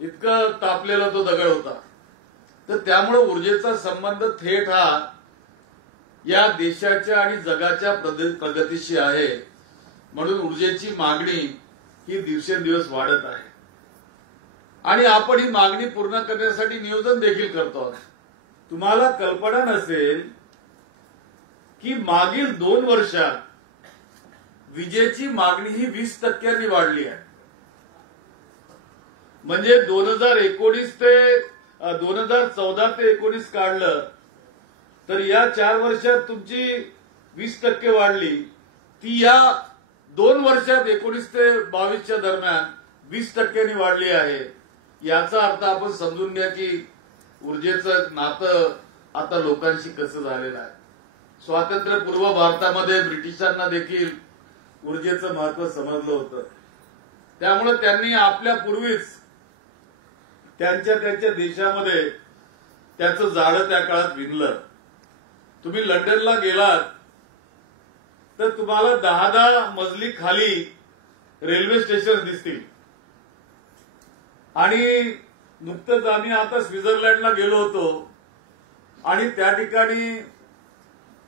इतकं तापलेला तो दगड होता. तर त्यामुळे ऊर्जेचा संबंध थेट हा या देशाच्या आणि जगाच्या प्रगतीशी आहे. म्हणून ऊर्जेची मागणी ही दिवसेंदिवस वाढत आहे आणि आपण ही मागणी पूर्ण करण्यासाठी नियोजन देखील करतो आहोत. तुम्हाला कल्पना नसेल की मागील 2 वर्षात विजेची मागणी ही 20% वाढली आहे. म्हणजे 2014 ते 19 काढलं तर या 4 वर्षात तुमची 20% वाढली. ती या 2 वर्षात 19 ते 22च्या दरम्यान 20% वाढली आहे. याचा अर्थ आपण समजून घ्या की ऊर्जेचं नातं आता लोकांशी कसं झालेलं आहे. स्वातंत्र्यपूर्व भारतामध्ये ब्रिटिशांना देखील ऊर्जेचं महत्व समजलं होतं. त्यामुळे त्यांनी आपल्या पूर्वीच त्यांच्या देशामध्ये त्याचं जाळं त्या काळात विणलं. तुम्ही लंडनला गेलात तर तुम्हाला 10 मजली खाली रेल्वे स्टेशन दिसतील. आणि नुकतंच आम्ही आता स्वित्झर्लंडला गेलो होतो आणि त्या ठिकाणी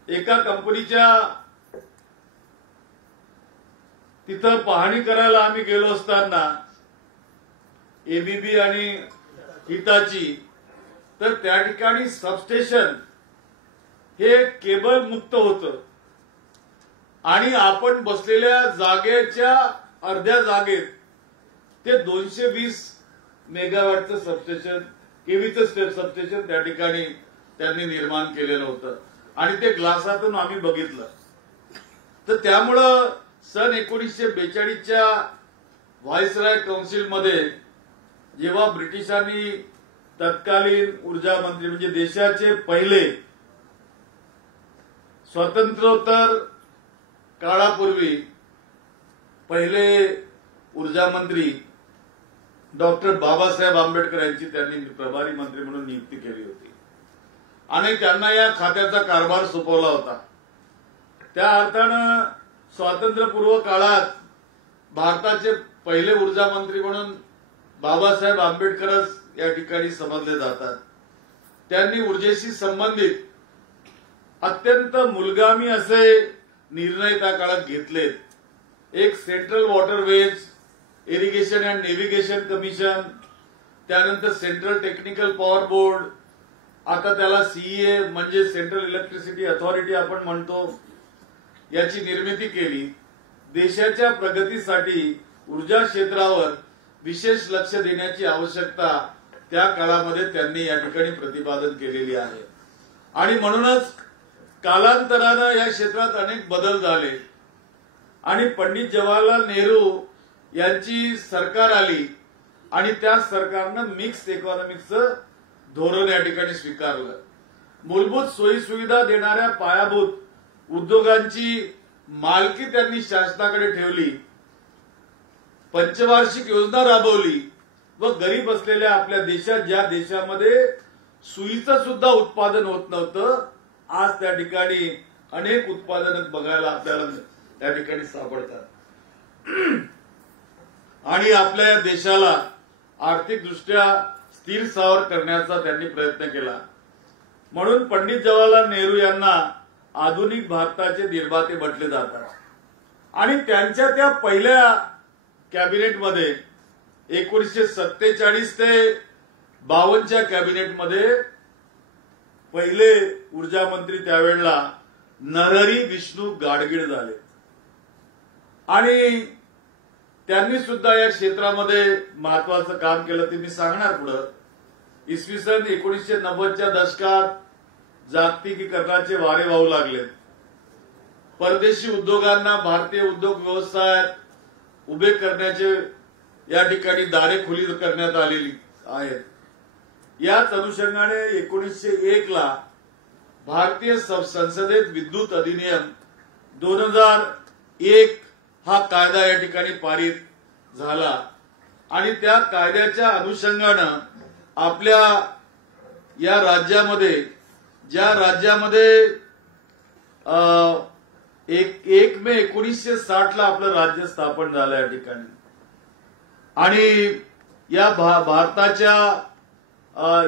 एका कंपनीच्या तिथं पाहणी करायला आम्ही गेलो असताना एबीबी आणि हिटाची, तर त्या ठिकाणी सबस्टेशन हे केबल मुक्त होतं आणि आपण बसलेल्या जागेच्या अर्ध्या जागेत ते 220 मेगावॅटचं सबस्टेशन, केव्हीचं सबस्टेशन त्या ठिकाणी त्यांनी निर्माण केलेलं होतं आणि ते ग्लासातून आम्ही बघितलं. तर त्यामुळं सन 1942च्या व्हाईसराय काउन्सिलमध्ये जेव्हा ब्रिटिशांनी तत्कालीन ऊर्जा मंत्री म्हणजे देशाचे पहिले स्वातंत्र्योत्तर काळापूर्वी पहिले ऊर्जा मंत्री डॉक्टर बाबासाहेब आंबेडकर यांची त्यांनी प्रभारी मंत्री म्हणून नियुक्ती केली होती आणि त्यांना या खात्याचा कारभार सोपवला होता. त्या अर्थानं स्वातंत्र्यपूर्व काळात भारताचे पहिले ऊर्जा मंत्री म्हणून बाबासाहेब आंबेडकरच या ठिकाणी समजले जातात. त्यांनी ऊर्जेशी संबंधित अत्यंत मूलगामी असे निर्णय त्या काळात घेतलेत. एक central waterways irrigation and navigation commission, त्यानंतर सेंट्रल टेक्निकल पॉवर बोर्ड, आता त्याला सीईए म्हणजे सेंट्रल इलेक्ट्रिसिटी अथॉरिटी आपण म्हणतो, याची निर्मिती केली. देशाच्या प्रगतीसाठी ऊर्जा क्षेत्रावर विशेष लक्ष देण्याची आवश्यकता त्या काळामध्ये त्यांनी या ठिकाणी प्रतिपादन केलेली आहे आणि म्हणूनच कालांतरानं या क्षेत्रात अनेक बदल झाले आणि पंडित जवाहरलाल नेहरू यांची सरकार आली आणि त्या सरकारनं मिक्स इकॉनॉमिकचं धोरण या ठिकाणी स्वीकारलं. मूलभूत सोयी सुविधा देणाऱ्या पायाभूत उद्योगांची मालकी त्यांनी शासनाकडे ठेवली, पंचवार्षिक योजना राबवली व गरीब असलेल्या आपल्या देशात, ज्या देशामध्ये सुईचं सुद्धा उत्पादन होत नव्हतं, आज त्या ठिकाणी अनेक उत्पादनं बघायला आपल्याला त्या ठिकाणी सापडतात आणि आपल्या देशाला आर्थिकदृष्ट्या स्थिर सावर करण्याचा त्यांनी प्रयत्न केला. म्हणून पंडित जवाहरलाल नेहरू यांना आधुनिक भारताचे निर्माते म्हटले जातात आणि त्यांच्या त्या पहिल्या कॅबिनेटमध्ये 1947 ते 52च्या कॅबिनेटमध्ये पहिले ऊर्जा मंत्री त्यावेळेला नरहरी विष्णू गाडगीळ झाले आणि त्यांनी सुद्धा या क्षेत्रामध्ये महत्वाचं काम केलं. ते मी सांगणार पुढं. इसवी सन 1990च्या दशकात जागतिकीकरणाचे वारे वाहू लागले. परदेशी उद्योगांना भारतीय उद्योग व्यवसायात उभे करण्याचे या ठिकाणी दारे खुली करण्यात आलेली आहेत. याच अनुषंगाने 1901 ला भारतीय संसदेत विद्युत अधिनियम 2001 हा कायदा या ठिकाणी पारित झाला आणि त्या कायद्याच्या अनुषंगानं आपल्या या राज्यामध्ये, ज्या राज्यामध्ये 1 मे 1960 ला आपलं राज्य स्थापन झालं या ठिकाणी आणि या भारताच्या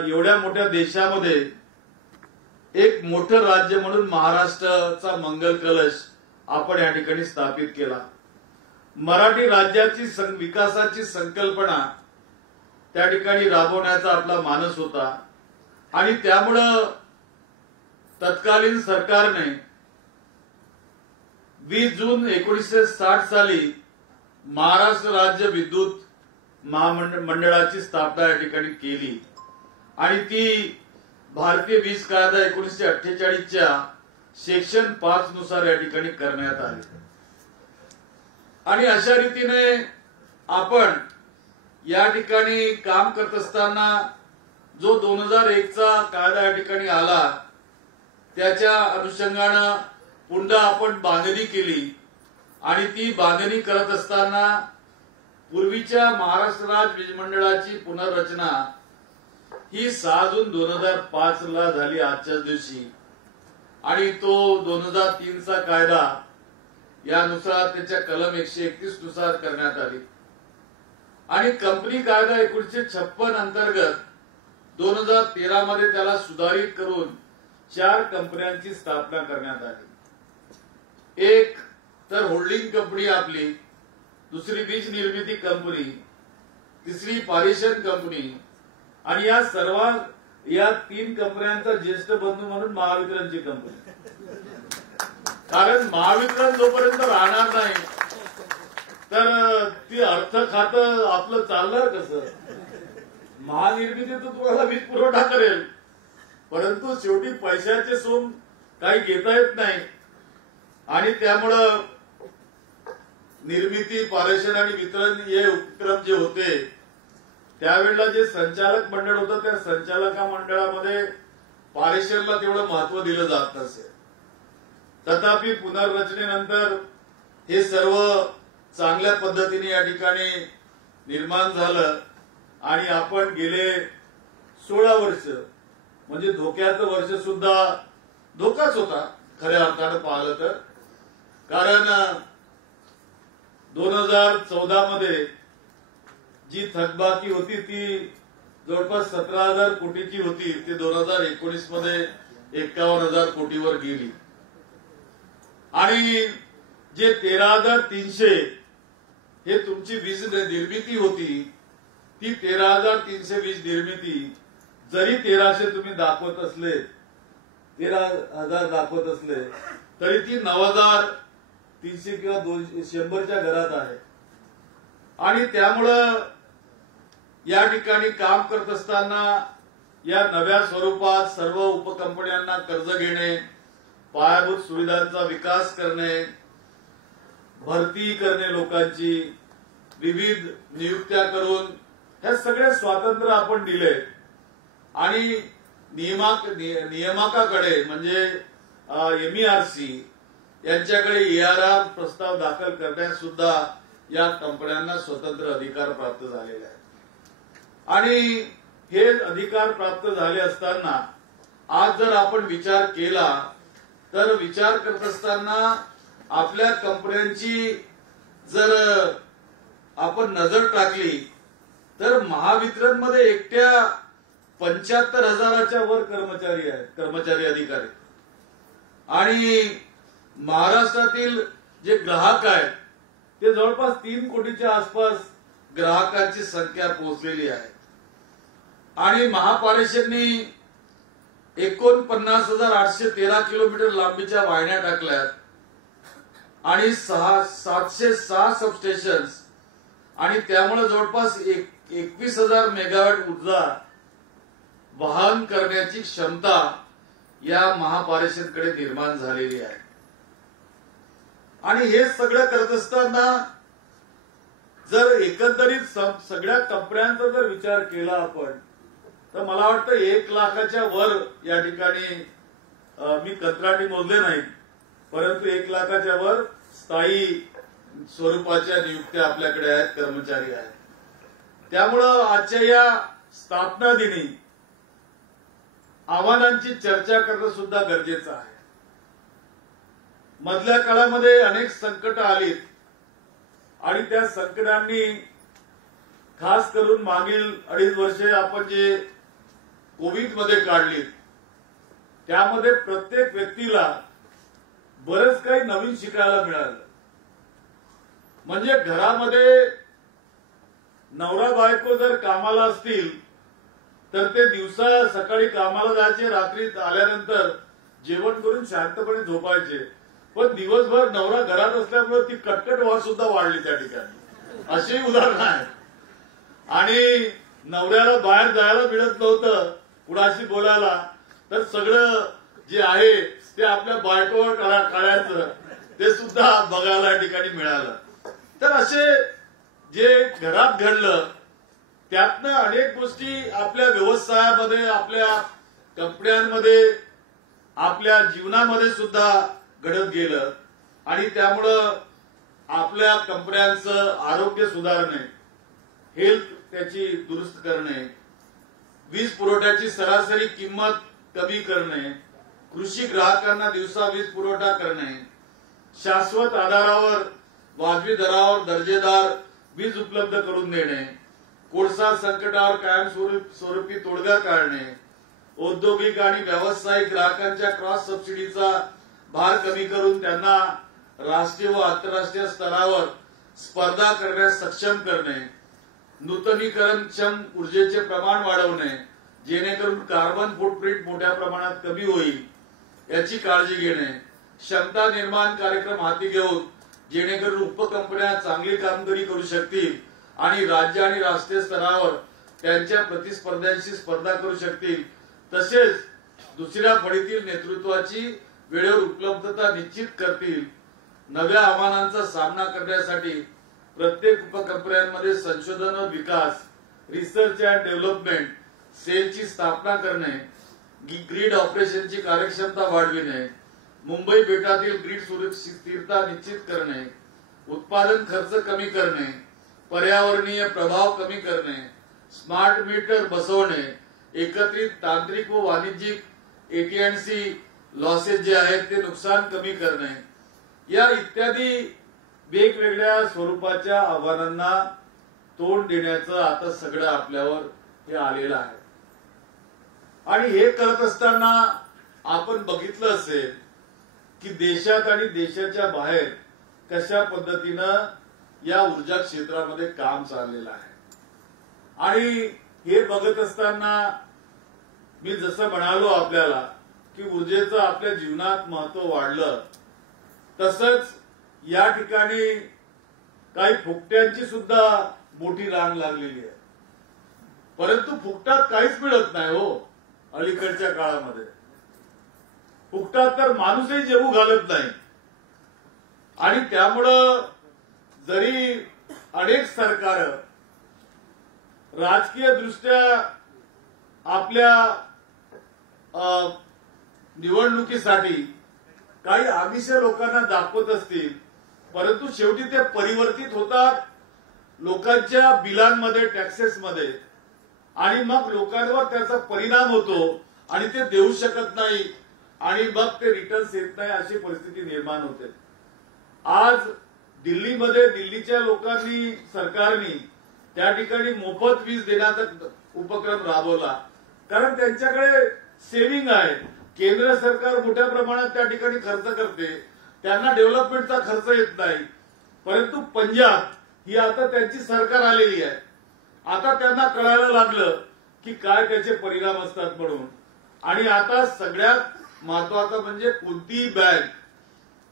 एवढ्या मोठ्या देशामध्ये एक मोठं राज्य म्हणून महाराष्ट्राचा मंगल कलश आपण या ठिकाणी स्थापित केला. मराठी राज्याची विकासाची संकल्पना त्या ठिकाणी राबवण्याचा आपला मानस होता आणि त्यामुळं तत्कालीन सरकारने 20 जून 1960 साली महाराष्ट्र राज्य विद्युत महामंडळाची स्थापना या ठिकाणी केली आणि ती भारतीय वीज कायदा 1948च्या सेक्शन 5 नुसार या ठिकाणी करण्यात आली आणि अशा रीतीने आपण या ठिकाणी काम करत असताना जो 2001चा कायदा या ठिकाणी आला त्याच्या अनुषंगानं पुन्हा आपण बांधणी केली आणि ती बांधणी करत असताना पूर्वीच्या महाराष्ट्र राज्य वीज मंडळाची पुनर्रचना ही 6 जून 2005 ला झाली आजच्याच दिवशी आणि तो 2003चा कायदा यानुसार त्याच्या कलम 131 नुसार करण्यात आली आणि कंपनी कायदा 1956 अंतर्गत 2013 मध्ये त्याला सुधारित करून 4 कंपन्यांची स्थापना करण्यात आली. एक तर होल्डिंग कंपनी आपली, दुसरी वीज निर्मिती कंपनी, तिसरी पारेषण कंपनी आणि या 3 कंपन्यांचा ज्येष्ठ बंधू म्हणून महावितरणची कंपनी. कारण महावितरण जोपर्यंत राहणार नाही तर ती अर्थ खातं आपलं चालणार कसं. महानिर्मिती तर तुम्हाला वीज पुरवठा करेल, परंतु शेवटी पैशाचे सोम काही घेता येत नाही आणि त्यामुळं निर्मिती, पारेषण आणि वितरण हे उपक्रम जे होते त्यावेळेला जे संचालक मंडळ होतं त्या संचालका मंडळामध्ये पारेषणला तेवढं महत्व दिलं जात नसे. तथापि पुनर्रचनेनंतर हे सर्व चांगल्या पद्धतीने या ठिकाणी निर्माण झालं आणि आपण गेले 16 वर्ष म्हणजे धोक्याचं वर्ष सुद्धा धोकाच होता खऱ्या अर्थानं पाहिलं तर. कारण 2014 मध्ये जी थकबाकी होती ती जवळपास 17,000 कोटीची होती, ते 2019 मध्ये 51,000 कोटीवर गेली आणि जे 13,300 हे तुमची वीज निर्मिती होती, ती 13,300 वीज निर्मिती जरी 1,300 तुम्ही दाखवत असले, 13,000 दाखवत असले तरी ती 9,300 किंवा 100च्या घरात आहे. आणि त्यामुळं या ठिकाणी काम करत असताना या नव्या स्वरूपात सर्व उपकंपन्यांना कर्ज घेणे, पायाभूत सुविधांचा विकास करणे, भरती करणे लोकांची, विविध नियुक्त्या करून हे सगळे स्वातंत्र्य आपण दिले आणि नियामकाकडे म्हणजे MERC यांच्याकडे ERR प्रस्ताव दाखल करण्यास सुद्धा या कंपन्यांना स्वतंत्र अधिकार प्राप्त झालेले आहेत. आणि हे अधिकार प्राप्त झाले असताना आज जर आपण विचार केला तर विचार करत असताना आपल्या कंपन्यांची जर आपण नजर टाकली तर महावितरणमध्ये एकट्या 75,000च्या वर कर्मचारी आहेत, कर्मचारी अधिकारी. आणि महाराष्ट्रातील जे ग्राहक आहेत ते जवळपास 3 कोटीच्या आसपास ग्राहकांची संख्या पोहोचलेली आहे. आणि महापारेषणनी 49,813 किलोमीटर लांबीच्या वाहिन्या टाकल्यात आणि 706 सबस्टेशन्स आणि त्यामुळे जवळपास 21,000 मेगावॅट ऊर्जा वहन करण्याची क्षमता या महापारेषणकडे निर्माण झालेली आहे. आणि हे सगळं करत असताना जर एकंदरीत सगळ्या कंपन्यांचा जर विचार केला आपण तर मला वाटतं 1 लाखाच्या वर या ठिकाणी मी कंत्राटी मोजले नाहीत, परंतु 1 लाखाच्या वर स्थायी स्वरूपाच्या नियुक्त्या आपल्याकडे आहेत, कर्मचारी आहेत. त्यामुळं आजच्या या स्थापना दिनी आव्हानांची चर्चा करणं सुद्धा गरजेचं आहे. मधल्या काळामध्ये अनेक संकट आलीत आणि त्या संकटांनी खास करून मागील 2.5 वर्षे आपण जे कोविड मध्ये काढली त्यामध्ये प्रत्येक व्यक्तीला बरंच काही नवीन शिकायला मिळालं. म्हणजे घरामध्ये नवरा बायको जर कामाला असतील तर ते दिवसा सकाळी कामाला जायचे, रात्री आल्यानंतर जेवण करून शांतपणे झोपायचे. पण दिवसभर नवरा घरात असल्यामुळे ती कटकट वाढ सुद्धा वाढली त्या ठिकाणी, अशी उदाहरणं आहेत. आणि नवऱ्याला बाहेर जायला मिळत नव्हतं कुणाशी बोलायला, तर सगळं जे आहे ते आपल्या बायकोवर काढायचं, ते सुद्धा बघायला या ठिकाणी मिळालं. तर असे जे घरात घडलं त्यातनं अनेक गोष्टी आपल्या व्यवसायामध्ये, आपल्या कंपन्यांमध्ये, आपल्या जीवनामध्ये सुद्धा घडत गेलं. आणि त्यामुळं आपल्या कंपन्यांचं आरोग्य सुधारणे, हेल्थ त्याची दुरुस्त करणे, वीज पुरवठ्याची सरासरी किंमत कमी करणे, कृषी ग्राहकांना दिवसा वीज पुरवठा करणे, शाश्वत आधारावर वाजवी दरावर दर्जेदार वीज उपलब्ध करून देणे, कोळसा संकटावर कायमस्वरूपी तोडगा काढणे, औद्योगिक आणि व्यावसायिक ग्राहकांच्या क्रॉस सबसिडीचा भार कमी करून त्यांना राष्ट्रीय व आंतरराष्ट्रीय स्तरावर स्पर्धा करण्यास सक्षम करणे, नूतनीकरणक्षम ऊर्जेचे प्रमाण वाढवणे जेणेकरून कार्बन फुटप्रिंट मोठ्या प्रमाणात कमी होईल याची काळजी घेणे, क्षमता निर्माण कार्यक्रम हाती घेऊन जेणेकरून उपकंपन्या चांगली कामगिरी करू शकतील आणि राज्य आणि राष्ट्रीय स्तरावर त्यांच्या प्रतिस्पर्ध्यांशी स्पर्धा करू शकतील, तसेच दुसऱ्या फळीतील नेतृत्वाची वेळेवर उपलब्धता निश्चित करतील, नव्या आव्हानांचा सामना करण्यासाठी प्रत्येक उपकंपन्यांमध्ये संशोधन व विकास, रिसर्च अँड डेव्हलपमेंट सेलची स्थापना करणे, ग्रीड ऑपरेशनची कार्यक्षमता वाढविणे, मुंबई बेटातील ग्रीड स्थिरता निश्चित करणे, उत्पादन खर्च कमी करणे, पर्यावरणीय प्रभाव कमी करणे, स्मार्ट मीटर बसवणे, एकत्रित तांत्रिक व वाणिज्यिक AT&C लॉसेस जे आहेत ते नुकसान कमी करणे, या इत्यादी वेगवेगळ्या स्वरूपाच्या आव्हानांना तोंड देण्याचं आता सगळं आपल्यावर हे आलेलं आहे. आणि हे करत असताना आपण बघितलं असेल की देशात आणि देशाच्या बाहेर कशा पद्धतीनं या ऊर्जा क्षेत्रामध्ये काम चाललेलं आहे. आणि हे बघत असताना मी जसं म्हणालो आपल्याला की ऊर्जेचं आपल्या जीवनात महत्व वाढलं, तसंच या ठिकाणी काही फुकट्यांची सुद्धा मोठी रांग लागलेली आहे. परंतु फुकटात काहीच मिळत नाही हो. अलीकडच्या काळामध्ये फुकटात तर माणूसही जेवू घालत नाही. आणि त्यामुळं जरी अनेक सरकार राजकीय दृष्ट्या आपल्या निवडणुकीसाठी काही आमिष लोकांना दाखवत असतील, परंतु शेवटी ते परिवर्तित होतात लोकांच्या बिलांमध्ये, टॅक्सेसमध्ये, आणि मग लोकांवर त्याचा परिणाम होतो आणि ते देऊ शकत नाही आणि मग ते रिटर्न्स येत नाही, अशी परिस्थिती निर्माण होते. आज दिल्लीमध्ये दिल्लीच्या लोकांनी, सरकारने त्या ठिकाणी मोफत वीज देण्याचा उपक्रम राबवला, कारण त्यांच्याकडे सेव्हिंग आहे. केंद्र सरकार मोठ्या प्रमाणात त्या ठिकाणी खर्च करते, त्यांना डेव्हलपमेंटचा खर्च येत नाही. परंतु पंजाब ही आता त्यांची सरकार आलेली आहे. आता त्यांना कळायला लागलं की काय त्याचे परिणाम असतात म्हणून. आणि आता सगळ्यात महत्वाचं म्हणजे कोणतीही बँक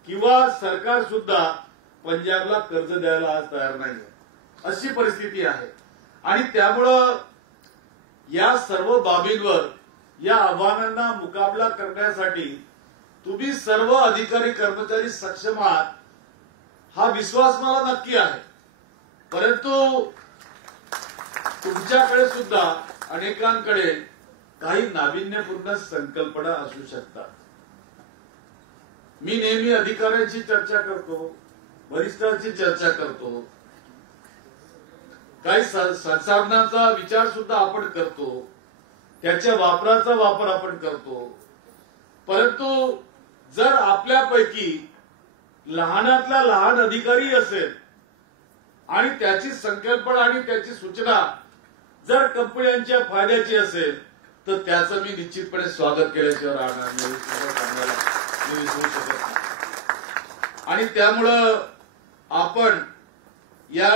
किंवा सरकार सुद्धा पंजाबला कर्ज द्यायला आज तयार नाही, अशी परिस्थिती आहे. आणि त्यामुळं या सर्व बाबींवर, या आव्हानांना मुकाबला करण्यासाठी तुम्ही सर्व अधिकारी कर्मचारी सक्षम आहात, हा विश्वास मला नक्की आहे. परंतु तुमच्याकडे सुद्धा अनेकांकडे काही नाविन्यपूर्ण संकल्पना असू शकतात. मी नेहमी अधिकाऱ्यांची चर्चा करतो, वरिष्ठांची चर्चा करतो, काही संसाधनांचा विचार सुद्धा आपण करतो, त्याच्या वापराचा वापर आपण करतो. परंतु जर आपल्यापैकी लहानातला लहान अधिकारी असेल आणि त्याची संकल्पना आणि त्याची सूचना जर कंपन्यांच्या फायद्याची असेल तर त्याचं मी निश्चितपणे स्वागत केल्याशिवाय राहणार नाही, सांगायला मी विसरू शकत नाही. आणि त्यामुळं आपण या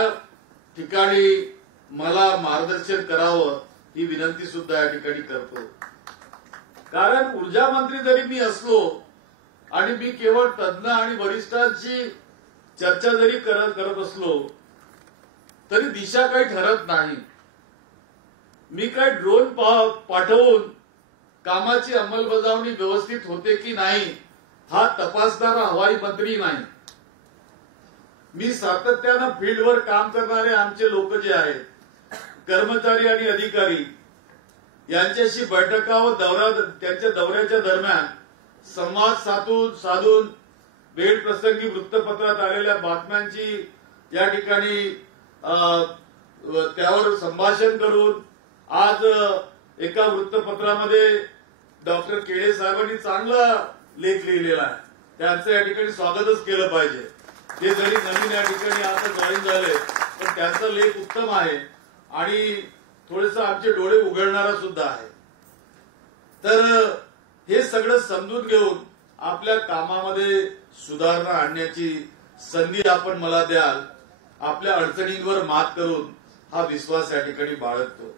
ठिकाणी मला मार्गदर्शन करावं ही विनंती सुद्धा या ठिकाणी करतो. कारण ऊर्जा मंत्री जरी मी असलो आणि मी केवळ तज्ञ आणि वरिष्ठांची चर्चा जरी करत असलो तरी दिशा काही ठरत नाही. मी काही ड्रोन पाठवून कामाची अंमलबजावणी व्यवस्थित होते की नाही हा तपासणारा हवाई मंत्री नाही. मी सातत्यानं फील्डवर काम करणारे आमचे लोक जे आहेत, कर्मचारी आणि अधिकारी, यांच्याशी बैठका व त्यांच्या दौऱ्याच्या दरम्यान संवाद साधून वेळ प्रसंगी वृत्तपत्रात आलेल्या बातम्यांची या ठिकाणी त्यावर संभाषण करून आज एका वृत्तपत्रामध्ये डॉक्टर केळे साहेबांनी चांगला लेख लिहिलेला आहे, त्यांचं या ठिकाणी स्वागतच केलं पाहिजे. ते जरी नवीन या ठिकाणी आता जॉईन झाले पण त्यांचा लेख उत्तम आहे आणि थोडेस आमचे डोळे उघडणारा सुद्धा आहे. तर हे सगळं समजून घेऊन आपल्या कामामध्ये सुधारणा आणण्याची संधी आपण मला द्याल, आपल्या अडचणींवर मात करून हा विश्वास या ठिकाणी बाळगतो.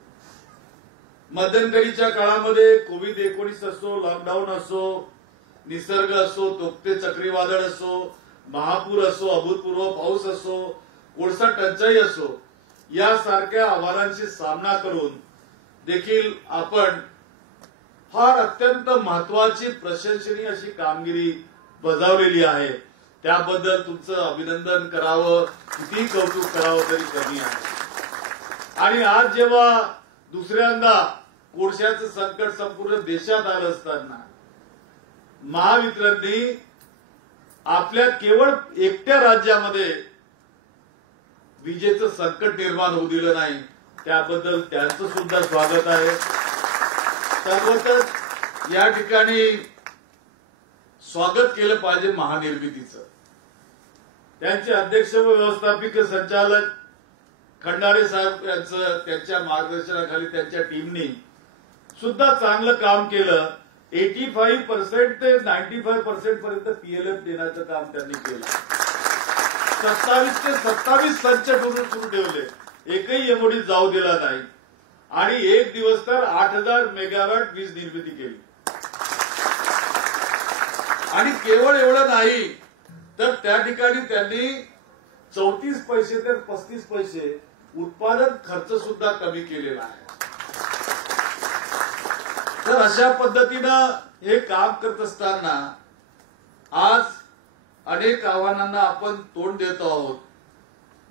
मध्यंतरीच्या काळामध्ये कोविड-19 असो, लॉकडाऊन असो, निसर्ग असो, तोक्ते चक्रीवादळ असो, महापूर असो, अभूतपूर्व पाऊस असो, कोळसा टंचाई असो, यासारख्या आव्हानांशी सामना करून देखील आपण फार अत्यंत महत्वाची प्रशंसनीय अशी कामगिरी बजावलेली आहे. त्याबद्दल तुमचं अभिनंदन करावं, किती कौतुक करावं तरी कमी आहे. आणि आज जेव्हा दुसऱ्यांदा कोळशाचं संकट संपूर्ण देशात आलं असताना महावितरणने आपल्या केवळ एकट्या राज्यामध्ये विजेचं संकट निर्माण होऊ दिलं नाही, त्याबद्दल त्यांचं सुद्धा स्वागत आहे. सर्वतच या ठिकाणी स्वागत केलं पाहिजे महानिर्मितीचं. त्यांचे अध्यक्ष व व्यवस्थापकीय संचालक खंडारे साहेब यांचं त्यांच्या मार्गदर्शनाखाली त्यांच्या टीमने सुद्धा चांगलं काम केलं. 85% ते 95% पर्यंत पीएलएफ देण्याचं काम त्यांनी केलं. 27 ते 27 संच सुरू ठेवले, एकही एमओडी जाऊ दिला नाही आणि एक दिवस तर 8000 मेगावॅट वीज निर्मिती केली. आणि केवळ एवढं नाही तर त्या ठिकाणी त्यांनी 34 पैसे ते 35 पैसे उत्पादन खर्च सुद्धा कमी केलेला आहे. तर अशा पद्धतीनं हे काम करत असताना आज अनेक आव्हानांना आपण तोंड देत आहोत.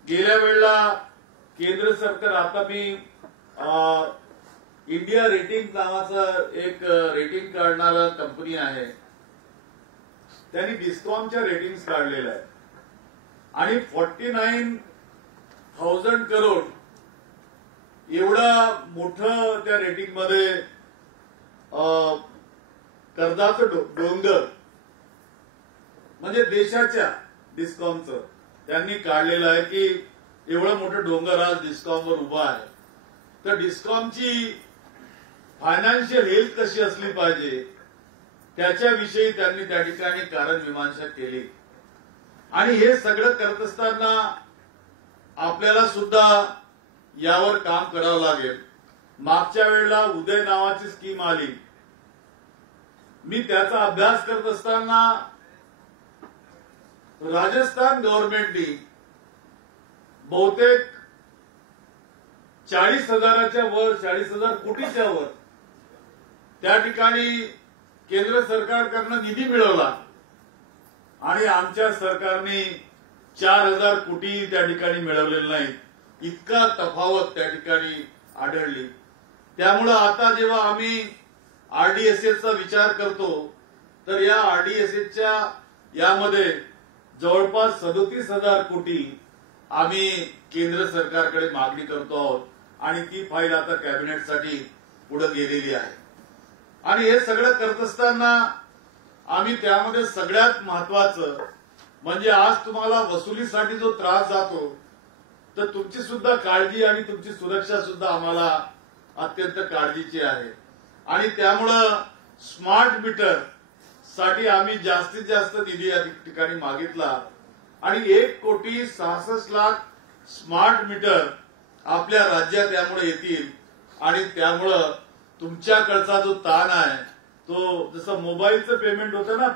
गेल्या वेळेला केंद्र सरकार, आता मी इंडिया रेटिंग नावाचं एक रेटिंग काढणारा कंपनी आहे, त्यांनी डिस्कॉमच्या रेटिंग काढलेल्या आहेत आणि 49,000 करोड एवढा मोठं त्या रेटिंग मध्ये कर्जाचं डोंगर म्हणजे देशाच्या डिस्कॉमचं त्यांनी काढलेलं आहे की एवढं मोठं डोंगर आज डिस्कॉमवर उभा आहे. तर डिस्कॉमची फायनान्शियल हेल्थ कशी असली पाहिजे त्याच्याविषयी त्यांनी त्या ठिकाणी कारण मीमांसा केली. आणि हे सगळं करत असताना आपल्याला सुद्धा यावर काम करावं लागेल. मागच्या वेळेला उदय नावाची स्कीम आली, मी त्याचा अभ्यास करत असताना राजस्थान गव्हर्नमेंटनी बहुतेक 40,000च्या वर, 40,000 कोटीच्या वर त्या ठिकाणी केंद्र सरकारकडनं निधी मिळवला आणि आमच्या सरकारने 4,000 कोटी त्या ठिकाणी मिळवलेले नाही. इतका तफावत त्या ठिकाणी आढळली. त्यामुळं आता जेव्हा आम्ही आरडीएसएसचा विचार करतो तर या आरडीएसएसच्या यामध्ये जवळपास 37,000 कोटी आम्ही केंद्र सरकारकडे मागणी करतो आहोत आणि ती फाईल आता कॅबिनेटसाठी पुढे गेलेली आहे. आणि हे सगळं करत असताना आम्ही त्यामध्ये सगळ्यात महत्वाचं म्हणजे आज तुम्हाला वसुलीसाठी जो त्रास जातो तर तुमची सुद्धा काळजी आणि तुमची सुरक्षा सुद्धा आम्हाला अत्यंत काळजीची आहे. आणि त्यामुळं स्मार्ट मीटर साठी आम्ही जास्तीत जास्त निधी या ठिकाणी मागितला आणि 1,66,00,000 स्मार्ट मीटर आपल्या राज्यात यामुळे येतील. आणि त्यामुळं तुमच्याकडचा जो ताण आहे तो जसं मोबाईलचं पेमेंट होतं ना,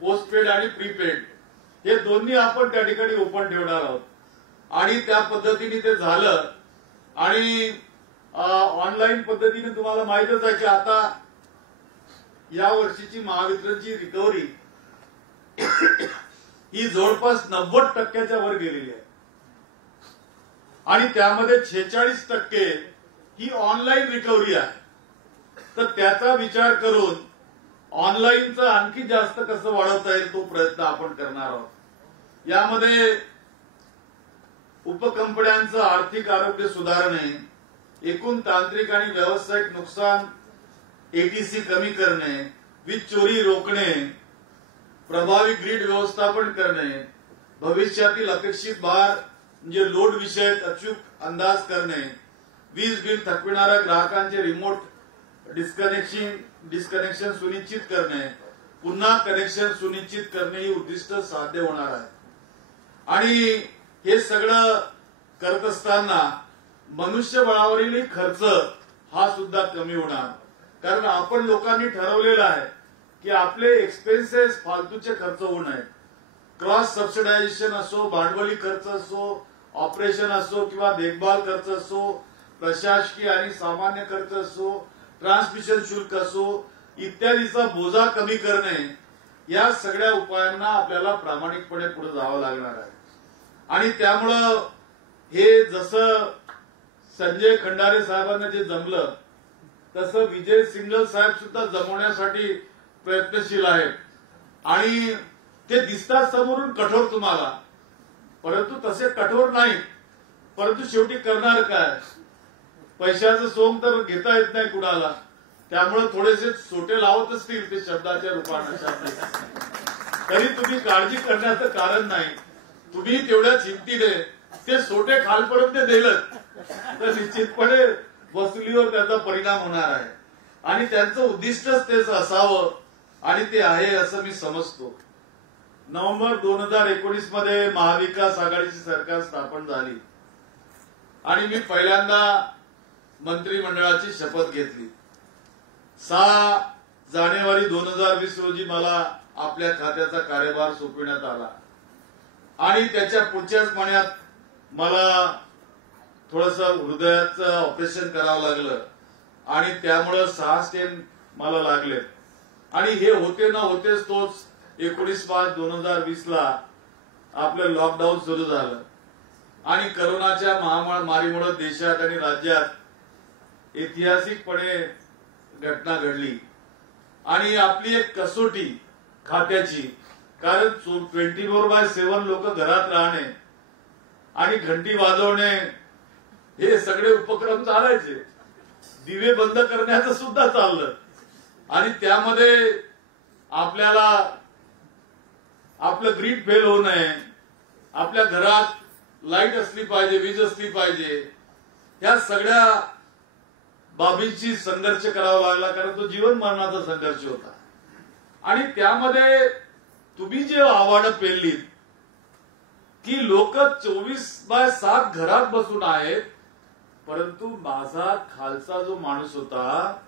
पोस्टपेड आणि प्रीपेड हे दोन्ही आपण त्या ठिकाणी ओपन ठेवणार आहोत. आणि त्या पद्धतीने ते झालं. आणि ऑनलाईन पद्धतीने तुम्हाला माहितच आहे की आता या वर्षीची महावितरणची रिकव्हरी ही जवळपास 90% वर गेलेली आहे आणि त्यामध्ये 46% ही ऑनलाईन रिकव्हरी आहे. तर त्याचा विचार करून ऑनलाईनचं आणखी जास्त कसं वाढवता येईल तो प्रयत्न आपण करणार आहोत. यामध्ये उपकंपन्यांचं आर्थिक आरोग्य सुधारणे, एकूण तांत्रिक आणि व्यावसायिक नुकसान एटीसी कमी करणे, वीज चोरी रोखणे, प्रभावी ग्रीड व्यवस्थापन करणे, भविष्यातील अपेक्षित भार म्हणजे लोड विषयक अचूक अंदाज करणे, वीज बिल थकविणाऱ्या ग्राहकांचे रिमोट डिस्कनेक्शन सुनिश्चित करणे, पुन्हा कनेक्शन सुनिश्चित करणे ही उद्दिष्ट साध्य होणार आहे. आणि हे सगळं करत असताना मनुष्यबळावरील खर्च हा सुद्धा कमी होणार. कारण आपण लोकांनी ठरवलेलं आहे की आपले एक्सपेन्सेस फालतूचे खर्च होऊ नये. क्रॉस सबसिडायझेशन असो, भांडवली खर्च असो, ऑपरेशन असो किंवा देखभाल खर्च असो, प्रशासकीय आणि सामान्य खर्च असो, ट्रान्समिशन शुल्क असो इत्यादीचा बोजा कमी करणे, या सगळ्या उपायांना आपल्याला प्रामाणिकपणे पुढे जावं लागणार आहे. आणि त्यामुळं हे जसं संजय खंडारे साहेबांना जे जमलं तसं विजय सिंगल साहेब सुद्धा जमवण्यासाठी प्रयत्नशील आहेत. आणि ते दिसतात समोरून कठोर तुम्हाला, परंतु तसे कठोर नाही. परंतु शेवटी करणार काय, पैशाचं सोंग तर घेता येत नाही कुणाला, त्यामुळे थोडेसे सोटे लावत असतील ते शब्दाच्या रूपाने. तरी तुम्ही काळजी करण्याचं कारण नाही. तुम्ही तेवढ्या चिंतीने ते सोटे खालपर्यंत दिलं तर निश्चितपणे वसुलीवर त्याचा परिणाम होणार आहे. आणि त्यांचं उद्दिष्टच तेच असावं आणि ते आहे असं मी समजतो. नोव्हेंबर 2019 मध्ये महाविकास आघाडीची सरकार स्थापन झाली आणि मी पहिल्यांदा मंत्रिमंडळाची शपथ घेतली. 6 जानेवारी 2020 रोजी मला आपल्या खात्याचा कार्यभार सोपविण्यात आला आणि त्याच्या पुढच्याच महिन्यात मला थोडंसं हृदयाचं ऑपरेशन करावं लागलं आणि त्यामुळं 6 स्टेन मला लागले. आणि हे होते ना होतेच तोच 19 मार्च 2020 ला आपलं लॉकडाऊन सुरू झालं आणि करोनाच्या महामारीमुळे देशात आणि राज्यात ऐतिहासिकपणे घटना घडली. आणि आपली एक कसोटी खात्याची, कारण 24/7 लोक घरात राहणे आणि घंटी वाजवणे हे सगळे उपक्रम चालायचे. दिवे बंद करण्याचं सुद्धा चाललं आणि त्यामध्ये आपल्याला आपलं ग्रीड फेल होऊ नये, आपल्या घरात लाईट असली पाहिजे, वीज असली पाहिजे, या सगळ्या बाबींची संघर्ष करावा लागला. कारण तो जीवन मरणाचा संघर्ष होता. आणि त्यामध्ये तुम्ही जे आव्हानं पेललीत की लोक 24/7 घरात बसून आहेत, परंतु माझा खालचा जो माणूस होता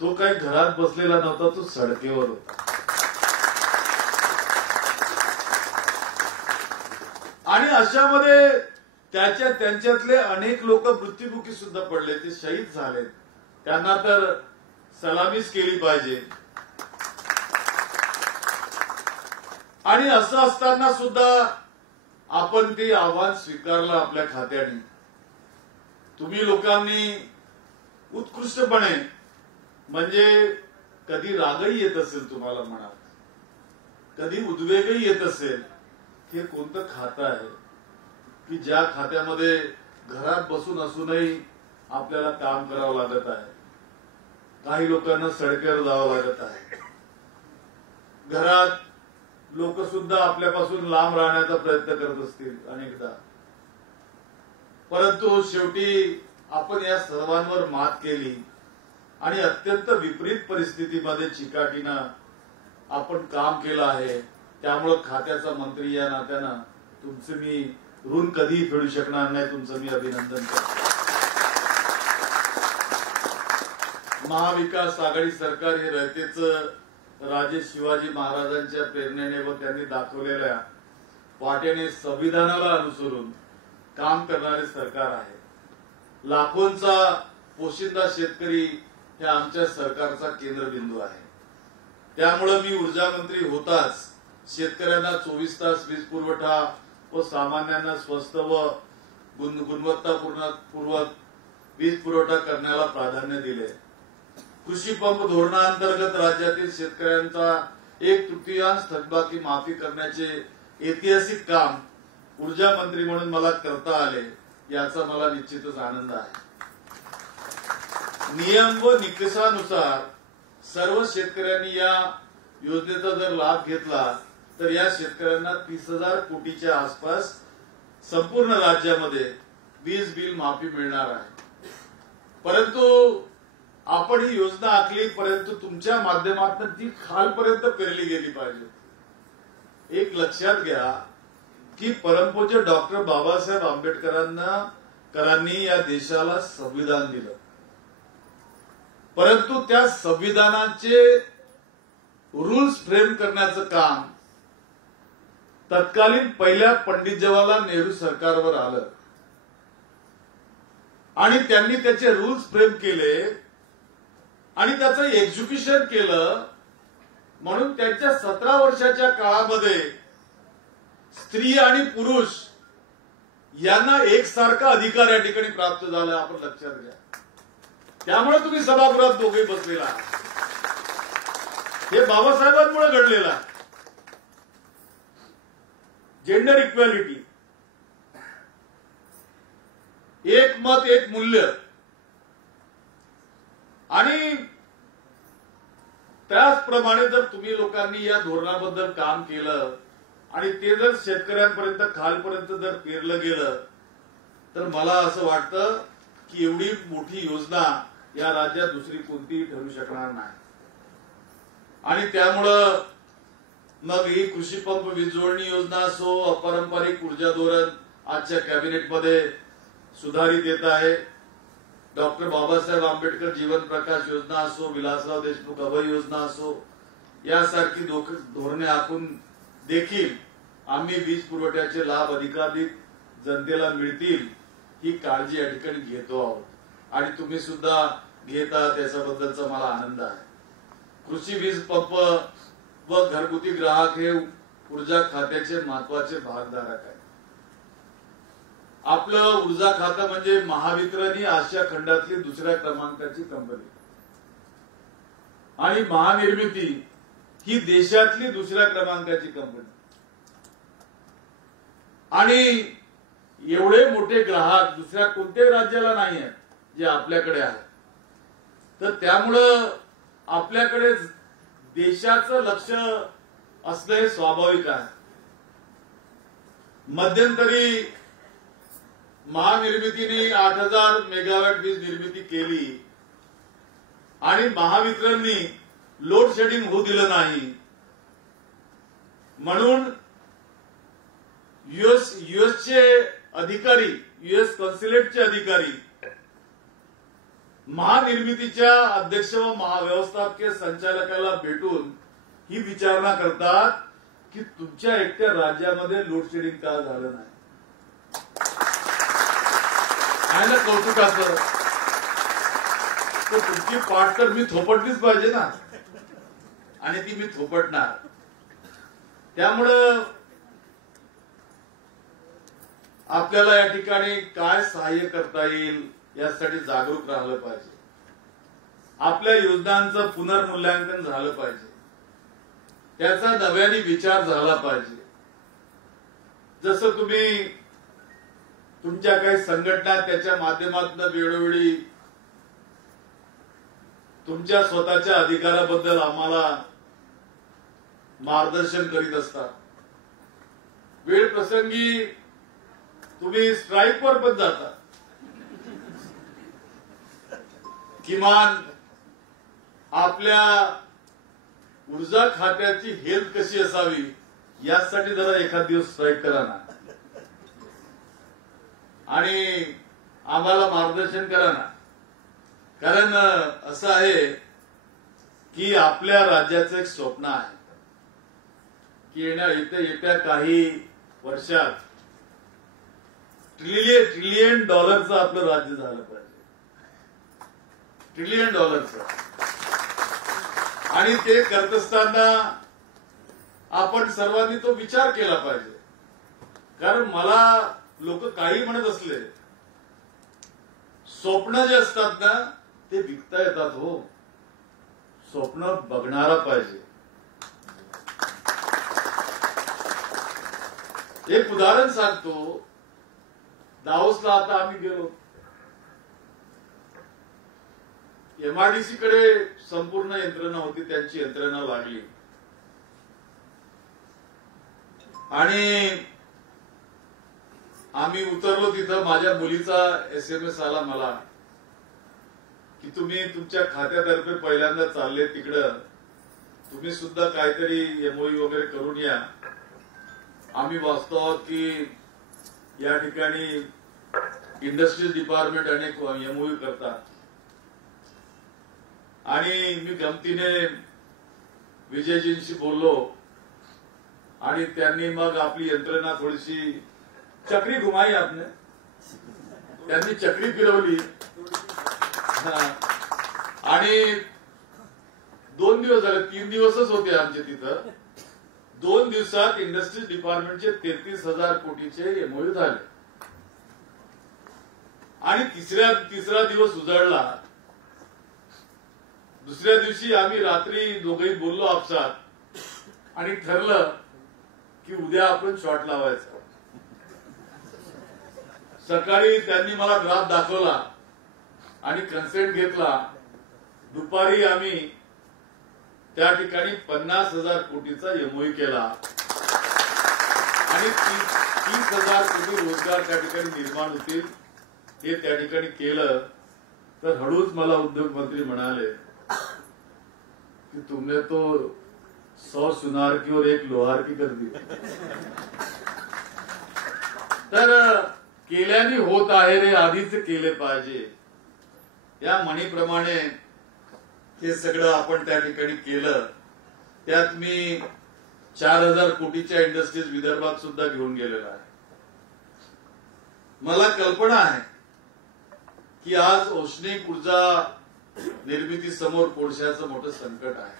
तो काही घरात बसलेला नव्हता, तो सडकेवर होता. आणि अशामध्ये त्यांच्यातले अनेक लोक मृत्युमुखी सुद्धा पडले, ते शहीद झाले. त्यांना तर सलामीच केली पाहिजे. आणि असं असताना सुद्धा आपण ते आव्हान स्वीकारलं आपल्या खात्याने. तुम्ही लोकांनी उत्कृष्टपणे, म्हणजे कधी रागही येत असेल तुम्हाला मनात, कधी उद्वेगही येत असेल, हे कोणतं खातं आहे की ज्या खात्यामध्ये घरात बसून असूनही आपल्याला काम करावं लागत आहे. काही लोकांना सडकेवर जावं लागत आहे. घरात लोक सुद्धा आपल्यापासून लांब राहण्याचा प्रयत्न करत असतील अनेकदा. परंतु शेवटी आपण या सर्वांवर मात केली आणि अत्यंत विपरीत परिस्थितीमध्ये चिकाटीनं आपण काम केलं आहे. त्यामुळं खात्याचा मंत्री या नात्यानं तुमचं मी ऋण कधीही फेडू शकणार नाही. तुमचं मी अभिनंदन करतो. महाविकास आघाडी सरकार हे रयतेचं राजे शिवाजी महाराजांच्या प्रेरणेने व त्यांनी दाखवलेल्या वाटेने संविधानाला अनुसरून काम करणारे सरकार आहे. लाखोंचा पोशिंदा शेतकरी हे आमच्या सरकारचा केंद्रबिंदू आहे. त्यामुळे मी ऊर्जा मंत्री होताच शेतकऱ्यांना 24 तास वीज पुरवठा व सामान्यांना स्वस्त व गुणवत्तापूर्वक वीज पुरवठा करण्याला प्राधान्य दिले. कृषी पंप धोरणाअंतर्गत राज्यातील शेतकऱ्यांचा 1/3 थकबाकी माफी करण्याचे ऐतिहासिक काम ऊर्जा मंत्री म्हणून मला करता आले, याचा मला निश्चितच आनंद आहे. नियम व निकषानुसार सर्व शेतकऱ्यांनी या योजनेचा जर लाभ घेतला तर या शेतकऱ्यांना 30,000 कोटीच्या आसपास संपूर्ण राज्यामध्ये वीज बिल माफी मिळणार आहे. परंतु आपण ही योजना आखली, परंतु तुमच्या माध्यमातून ती खालपर्यंत पेरली गेली पाहिजे. एक लक्षात घ्या की परमपूज्य डॉक्टर बाबासाहेब आंबेडकरांनी या देशाला संविधान दिलं, परंतु त्या संविधानाचे रूल्स फ्रेम करण्याचं काम तत्कालीन पहिल्या पंडित जवाहरलाल नेहरू सरकारवर आलं आणि त्यांनी त्याचे रूल्स फ्रेम केले आणि त्याचं एक्झिक्युशन केलं. म्हणून त्यांच्या 17 वर्षाच्या काळामध्ये स्त्री आणि पुरुष यांना एकसारखा अधिकार या ठिकाणी प्राप्त झाला. आपण लक्षात घ्या. त्यामुळे तुम्ही सभागृहात दोघे बसलेला आहात. हे बाबासाहेबांमुळे घडलेलं आहे. जेंडर इक्वॅलिटी, एक मत एक मूल्य. आणि त्याचप्रमाणे जर तुम्ही लोकांनी या धोरणाबद्दल काम केलं आणि ते जर शेतकऱ्यांपर्यंत खालपर्यंत जर पेरलं गेलं तर मला असं वाटतं की एवढी मोठी योजना या राज्यात दुसरी कोणतीही ठरू शकणार नाही. आणि त्यामुळं मग ही कृषी पंप वीज जोडणी योजना असो, अपारंपरिक ऊर्जा धोरण आजच्या कॅबिनेटमध्ये सुधारित येत आहे, डॉक्टर बाबासाहेब आंबेडकर जीवन प्रकाश योजना असो, विलासराव देशमुख अभय योजना असो, यासारखी धोरणे आखून देखील आम्ही वीज पुरवठ्याचे लाभ अधिकाधिक जनतेला मिळतील ही काळजी या ठिकाणी घेतो आहोत. आणि तुम्ही सुद्धा घेता त्याच्याबद्दलचा मला आनंद आहे. कृषी वीज पंप व घरगुती ग्राहक हे ऊर्जा खात्याचे महत्वाचे भागधारक आहेत. आपलं ऊर्जा खातं म्हणजे महावितरण ही आशिया खंडातली दुसऱ्या क्रमांकाची कंपनी आणि महानिर्मिती ही देशातली दुसऱ्या क्रमांकाची कंपनी. आणि एवढे मोठे ग्राहक दुसऱ्या कोणत्याही राज्याला नाही आहेत जे आपल्याकडे आहेत. तर त्यामुळं आपल्याकडे देशाचं लक्ष असणं हे स्वाभाविक आहे. मध्यंतरी महानिर्मितीने 8000 मेगावॅट वीज निर्मिती केली आणि महावितरणनी लोड शेडिंग होऊ दिलं नाही म्हणून युएसचे अधिकारी, युएस कॉन्सुलेटचे अधिकारी महानिर्मितीच्या अध्यक्ष व महाव्यवस्थापकीय संचालकाला भेटून ही विचारणा करतात की तुमच्या एकट्या राज्यामध्ये लोड शेडिंग का झालं नाही. आहे ना कौतुकाचं. तर तुमची पाठ तर मी थोपटलीच पाहिजे ना, आणि ती मी थोपटणार. त्यामुळं आपल्याला या ठिकाणी काय सहाय्य करता येईल यासाठी जागरूक राहिलं पाहिजे. आपल्या योजनांचं पुनर्मूल्यांकन झालं पाहिजे, त्याचा नव्याने विचार झाला पाहिजे. जसं तुम्ही तुमच्या काही संघटना त्याच्या माध्यमातून वेळोवेळी तुमच्या स्वतःच्या अधिकाराबद्दल आम्हाला मार्गदर्शन करीत असतात. वेळ प्रसंगी तुम्ही स्ट्राईकवर पण जाता. किमान आपल्या ऊर्जा खात्याची हेल्थ कशी असावी यासाठी जरा एखाद दिवस स्ट्राईक करा ना आणि आम्हाला मार्गदर्शन करा ना. कारण असं आहे की आपल्या राज्याचं एक स्वप्न आहे की येत्या काही वर्षात ट्रिलियन डॉलरचं आपलं राज्य झालं पाहिजे. ट्रिलियन डॉलरचं. आणि ते करत असताना आपण सर्वांनी तो विचार केला पाहिजे. कारण मला लोक काही म्हणत असले, स्वप्न जे असतात ना ते विकता येतात. हो, स्वप्न बघणारा पाहिजे. एक उदाहरण सांगतो. दावोसला आता आम्ही गेलो. एमआयडीसी कडे संपूर्ण यंत्रणा होती, त्यांची यंत्रणा लागली आणि आम्ही उतरलो. तिथं माझ्या मुलीचा SMS आला मला की तुम्ही तुमच्या खात्यातर्फे पहिल्यांदा चालले तिकडं तुम्ही सुद्धा काहीतरी एमओयू वगैरे करून या. आम्ही वाचतो आहोत की या ठिकाणी इंडस्ट्रीज डिपार्टमेंट अनेक एमओयू करतात. आणि मी गमतीने विजयजींशी बोललो आणि त्यांनी मग आपली यंत्रणा थोडीशी चक्री घुमाई आपने, त्यांनी चक्री फिरवली आणि 2 दिवस झाले, 3 दिवसच होते आमचे तिथं. 2 दिवसात इंडस्ट्रीज डिपार्टमेंटचे 33,000 कोटीचे एमओयू झाले. आणि तिसरा दिवस उजाडला. दुसऱ्या दिवशी आम्ही रात्री दोघेही बोललो आपसात आणि ठरलं की उद्या आपण शॉट लावायचा. सकाळी त्यांनी मला ड्राफ्ट दाखवला आणि कन्सेंट घेतला. दुपारी आम्ही त्या ठिकाणी 50,000 कोटीचा एमओयू केला आणि 30,000 कोटी रोजगार त्या ठिकाणी निर्माण होतील हे त्या ठिकाणी केलं. तर हळूच मला उद्योग मंत्री म्हणाले कि तुमने तो 100 सुनार की और 1 लोहार की कर दी. तर केल्याने होत आहे रे, आधीच केले पाहिजे या म्हणीप्रमाणे हे सगळं आपण त्या ठिकाणी केलं. त्यात मी 4,000 कोटीच्या इंडस्ट्रीज विदर्भात सुद्धा घेऊन गेलेला आहे. मला कल्पना आहे की आज औष्णिक ऊर्जा निर्मिती समोर कोळशाचं मोठं संकट आहे.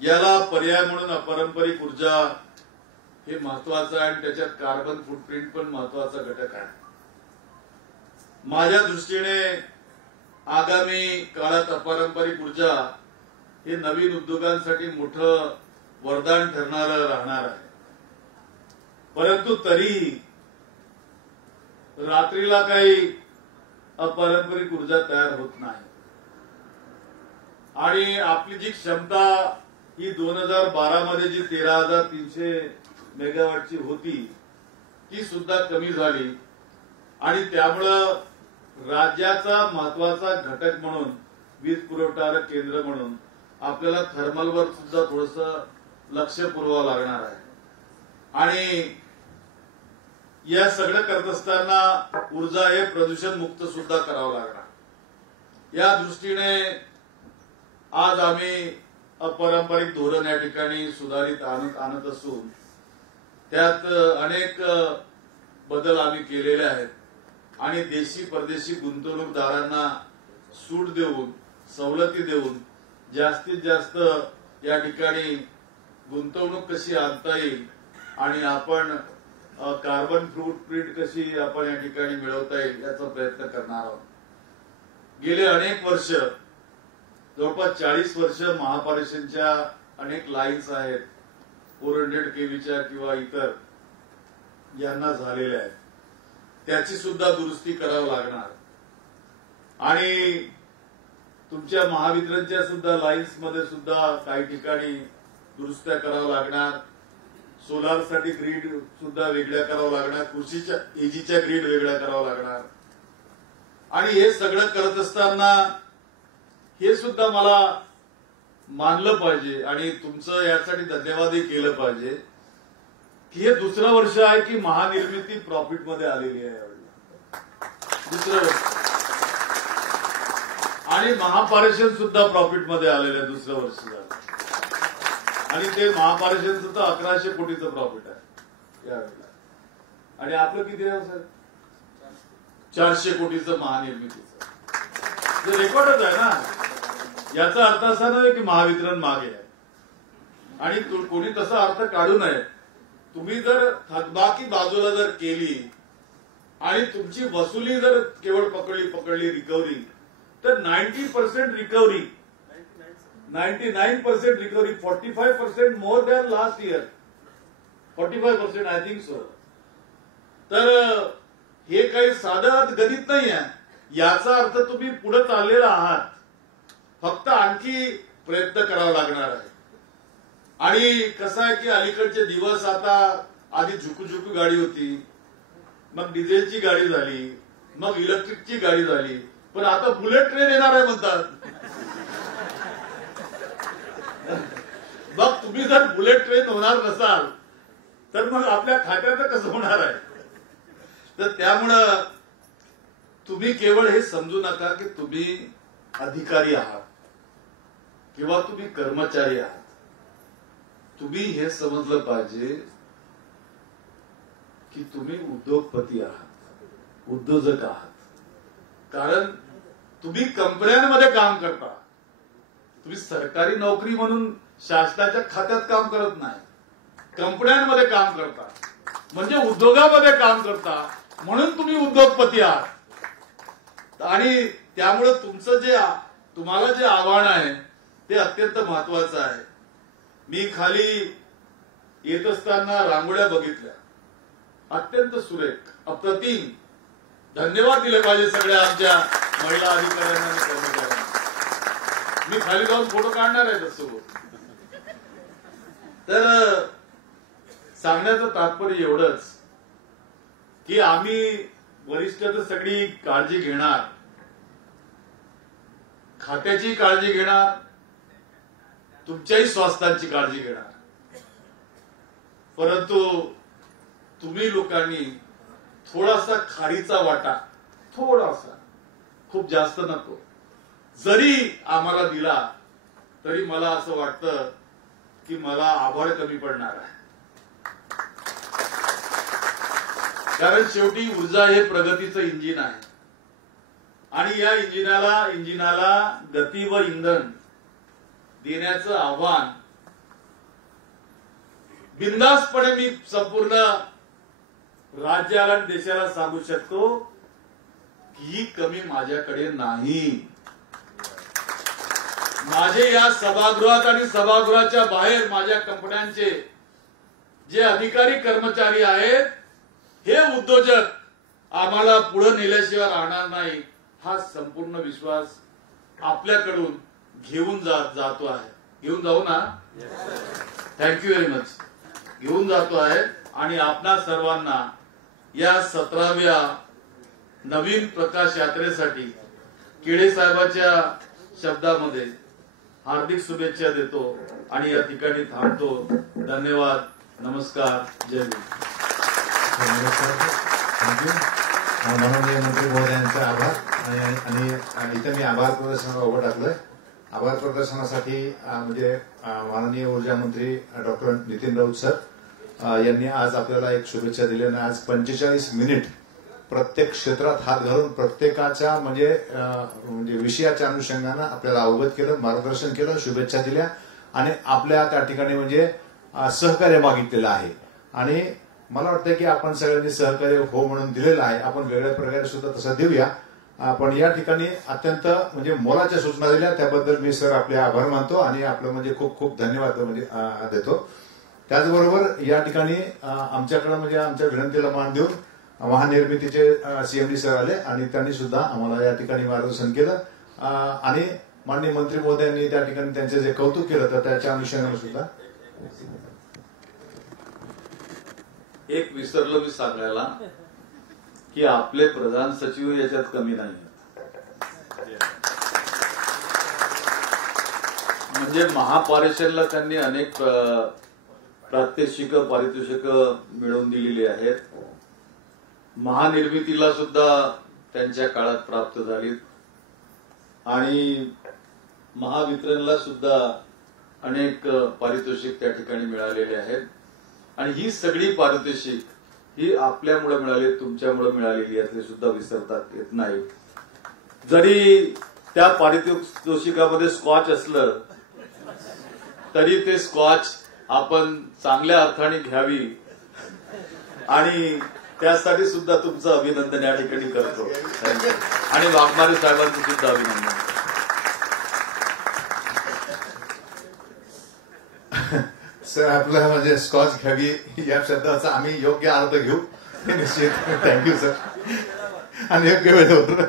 याला पर्याय म्हणून अपारंपरिक ऊर्जा हे महत्वाचं आहे आणि त्याच्यात कार्बन फुटप्रिंट पण महत्वाचा घटक आहे. माझ्या दृष्टीने आगामी काळात अपारंपरिक ऊर्जा हे नवीन उद्योगांसाठी मोठं वरदान ठरणारं राहणार आहे. परंतु तरीही रात्रीला काही अपारंपरिक ऊर्जा तयार होत नाही आणि आपली जी क्षमता ही 2012 मध्ये जी 13,300 मेगावॅटची होती ती सुद्धा कमी झाली आणि त्यामुळं राज्याचा महत्वाचा घटक म्हणून वीज पुरवठा केंद्र म्हणून आपल्याला थर्मलवर सुद्धा थोडंसं लक्ष पुरवावं लागणार आहे. आणि या सगळं करत असताना ऊर्जा हे प्रदूषण मुक्त सुद्धा करावं लागणार. या दृष्टीने आज आम्ही अपारंपरिक धोरण या ठिकाणी सुधारित आणत असून त्यात अनेक बदल आम्ही केलेले आहेत आणि देशी परदेशी गुंतवणूकदारांना सूट देऊन सवलती देऊन जास्तीत जास्त या ठिकाणी गुंतवणूक कशी आणता येईल आणि आपण कार्बन फुटप्रिंट कशी आपण या ठिकाणी मिळवता येईल याचा प्रयत्न करणार आहोत. गेले अनेक वर्ष जवळपास 40 वर्ष महापारेषणच्या अनेक लाईन्स आहेत 400 केव्हीच्या किंवा इतर यांना झालेल्या आहेत. त्याची सुद्धा दुरुस्ती करावी लागणार आणि तुमच्या महावितरणच्या सुद्धा लाईन्स मध्ये सुद्धा काही ठिकाणी दुरुस्त्या कराव्या लागणार. सोलारसाठी ग्रीड सुद्धा वेगळ्या करावं लागणार. कृषीच्या एजीच्या ग्रीड वेगळ्या करावं लागणार. आणि हे सगळं करत असताना हे सुद्धा मला मानलं पाहिजे आणि तुमचं यासाठी धन्यवादही केलं पाहिजे की हे दुसरं वर्ष आहे की महानिर्मिती प्रॉफिटमध्ये आलेली आहे. दुसरं वर्ष आणि महापारेषण सुद्धा प्रॉफिटमध्ये आलेलं आहे. दुसरं वर्ष झालं आणि ते महापारेषण सुद्धा 1100 कोटीचं प्रॉफिट आहे यावेळेला. आणि आपलं किती आहे सर? 400 कोटीचं महानिर्मितीचं. ते रेकॉर्डच आहे ना. याचा अर्थ असा नाही की महावितरण मागे आहे आणि कोणी तसा अर्थ काढू नये. तुम्ही जर थकबाकी बाजूला जर केली आणि तुमची वसुली जर केवळ पकडली रिकव्हरी तर 90% recovery 99% recovery 45% more than last year 45% I think so. तर हे काही साधं गणित नाही आहे. याचा अर्थ तुम्ही पुढे चाललेला आहात. फक्त आणखी प्रयत्न करावा लागणार आहे. आणि कसं आहे की अलीकडचे दिवस आता आधी झुकू गाडी होती, मग डिझेलची गाडी झाली, मग इलेक्ट्रिकची गाडी झाली. पण आता बुलेट ट्रेन येणार आहे म्हणतात. मग तुम्ही जर बुलेट ट्रेन होणार नसाल तर मग आपल्या खात्याचं कसं होणार आहे? तर त्यामुळं तुम्ही केवळ हे समजू नका की तुम्ही अधिकारी आहात किंवा तुम्ही कर्मचारी आहात. तुम्ही हे समजलं पाहिजे की तुम्ही उद्योगपती आहात, उद्योजक आहात. कारण तुम्ही कंपन्यांमध्ये काम करता. तुम्ही सरकारी नोकरी म्हणून शासनाच्या खात्यात काम करत नाही, कंपन्यांमध्ये काम करता, म्हणजे उद्योगामध्ये काम करता, म्हणून तुम्ही उद्योगपती आहात. आणि त्यामुळे तुमचं तुम्हाला जे आव्हान आहे ते अत्यंत महत्वाचं आहे. मी खाली येत असताना रांगोळ्या बघितल्या, अत्यंत सुरेख, अप्रतिम. धन्यवाद दिले पाहिजे सगळ्या आमच्या महिला अधिकाऱ्यांना आणि कर्मचाऱ्यांना. मी खाली जाऊन फोटो काढणार आहे त्यासोबत. तर सांगण्याचं तात्पर्य एवढंच की आम्ही वरिष्ठ तर सगळी काळजी घेणार, खात्याची काळजी घेणार, तुमच्याही स्वास्थ्याची काळजी घेणार. परंतु तुम्ही लोकांनी थोडासा खारीचा वाटा, थोडासा, खूप जास्त नको, जरी आम्हाला दिला तरी मला असं वाटतं की मला आभार कमी पडणार आहे. कारण शेवटी ऊर्जा हे प्रगतीचं इंजिन आहे आणि या इंजिनाला गती व इंधन देण्याचं आव्हान बिनधास्तपणे मी संपूर्ण राज्याला आणि देशाला सांगू शकतो की ही कमी माझ्याकडे नाही. माझे या सभागृहात आणि सभागृहाच्या बाहेर माझ्या कंपन्यांचे जे अधिकारी कर्मचारी आहेत, हे उद्योजक आम्हाला पुढे नेल्याशिवाय राहणार नाही, हा संपूर्ण विश्वास आपल्याकडून घेऊन जातो आहे. घेऊन जाऊ ना? Thank you very much. घेऊन जातो आहे आणि आपणा सर्वांना या 17व्या नवीन प्रकाश यात्रेसाठी केडे साहेबांच्या शब्दामध्ये हार्दिक शुभेच्छा देतो आणि या ठिकाणी थांबतो. धन्यवाद, नमस्कार, जय हिंद. माननीय मंत्री महोदयांचे आभार. आणि इथे मी आभार प्रदर्शनाला उभं टाकलंय. आभार प्रदर्शनासाठी म्हणजे माननीय ऊर्जा मंत्री डॉक्टर नितीन राऊत सर यांनी आज आपल्याला एक शुभेच्छा दिली आणि आज 45 मिनिट प्रत्येक क्षेत्रात हात घालून प्रत्येकाच्या म्हणजे विषयाच्या अनुषंगानं आपल्याला अवगत केलं, मार्गदर्शन केलं, शुभेच्छा दिल्या आणि आपल्या त्या ठिकाणी म्हणजे सहकार्य मागितलेलं आहे. आणि मला वाटतं की आपण सगळ्यांनी सहकार्य हो म्हणून दिलेलं आहे. आपण वेगळ्या प्रकारे सुद्धा तसं देऊया. पण या ठिकाणी अत्यंत म्हणजे मोलाच्या सूचना दिल्या, त्याबद्दल मी सर आपले आभार मानतो आणि आपलं म्हणजे खूप खूप धन्यवाद म्हणजे देतो. त्याचबरोबर या ठिकाणी आमच्याकडे म्हणजे आमच्या विनंतीला मान देऊन महानिर्मितीचे सीएमडी सर आले आणि त्यांनी सुद्धा आम्हाला या ठिकाणी मार्गदर्शन केलं आणि माननीय मंत्री महोदयांनी त्या ठिकाणी त्यांचे जे कौतुक केलं तर त्याच्या अनुषंगाने सुद्धा एक विसरलो मी सांगायला की आपले प्रधान सचिव याच्यात कमी नाही. म्हणजे महापारिषदला त्यांनी अनेक प्रात्यक्षिक पारितोषिक मिळवून दिलेली आहेत. महानिर्मितीला सुद्धा त्यांच्या काळात प्राप्त झाली आणि महावितरणला सुद्धा अनेक पारितोषिक त्या ठिकाणी मिळालेले आहेत. आणि ही सगळी पारितोषिक ही आपल्यामुळे मिळाली, तुमच्यामुळे मिळालेली आहे, ते सुद्धा विसरतात येत नाही. जरी त्या पारितोषिकामध्ये स्कॉच असलं तरी ते स्कॉच आपण चांगल्या अर्थाने घ्यावी आणि त्यासाठी सुद्धा तुमचं अभिनंदन या ठिकाणी करतो आणि वाघमारे साहेबांचं सुद्धा अभिनंदन. सर आपलं म्हणजे स्कॉच घ्यावी या शब्दाचा आम्ही योग्य अर्थ घेऊ निश्चित. Thank you sir. आणि योग्य वेळेवर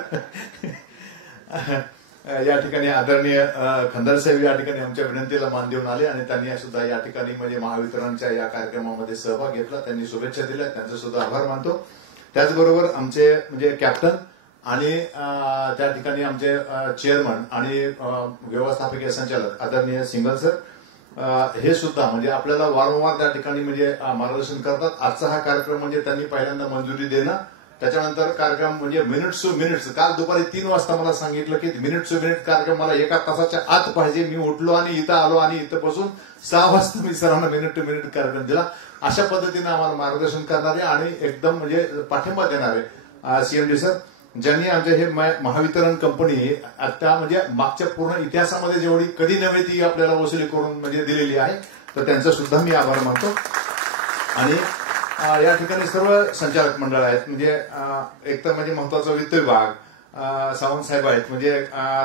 या ठिकाणी आदरणीय खंदार साहेब या ठिकाणी आमच्या विनंतीला मान देऊन आले आणि त्यांनी सुद्धा या ठिकाणी म्हणजे महावितरणच्या या कार्यक्रमामध्ये सहभाग घेतला. त्यांनी शुभेच्छा दिल्या, त्यांचा सुद्धा आभार मानतो. त्याचबरोबर आमचे म्हणजे कॅप्टन आणि त्या ठिकाणी आमचे चेअरमन आणि व्यवस्थापकीय संचालक आदरणीय सिंगल सर हे सुद्धा म्हणजे आपल्याला वारंवार त्या ठिकाणी म्हणजे मार्गदर्शन करतात. आजचा हा कार्यक्रम म्हणजे त्यांनी पहिल्यांदा मंजुरी देणं, त्याच्यानंतर कार्यक्रम म्हणजे मिनिट्स टू मिनिट्स. काल दुपारी 3 वाजता मला सांगितलं की मिनिट टू मिनिट कार्यक्रम मला 1 तासाच्या आत पाहिजे. मी उठलो आणि इथं आलो आणि इथं बसून 6 वाजता मी सरांना मिनिट टू मिनिट कार्यक्रम दिला. अशा पद्धतीने आम्हाला मार्गदर्शन करणारे आणि एकदम म्हणजे पाठिंबा देणारे सीएमडी सर, ज्यांनी आमचे हे महावितरण कंपनी आता म्हणजे मागच्या पूर्ण इतिहासामध्ये जेवढी कधी नव्हे ती आपल्याला वसुली करून म्हणजे दिलेली आहे, तर त्यांचा सुद्धा मी आभार मानतो. आणि या ठिकाणी सर्व संचालक मंडळ आहेत, म्हणजे एक तर म्हणजे महत्वाचा वित्त विभाग सावंत साहेब आहेत, म्हणजे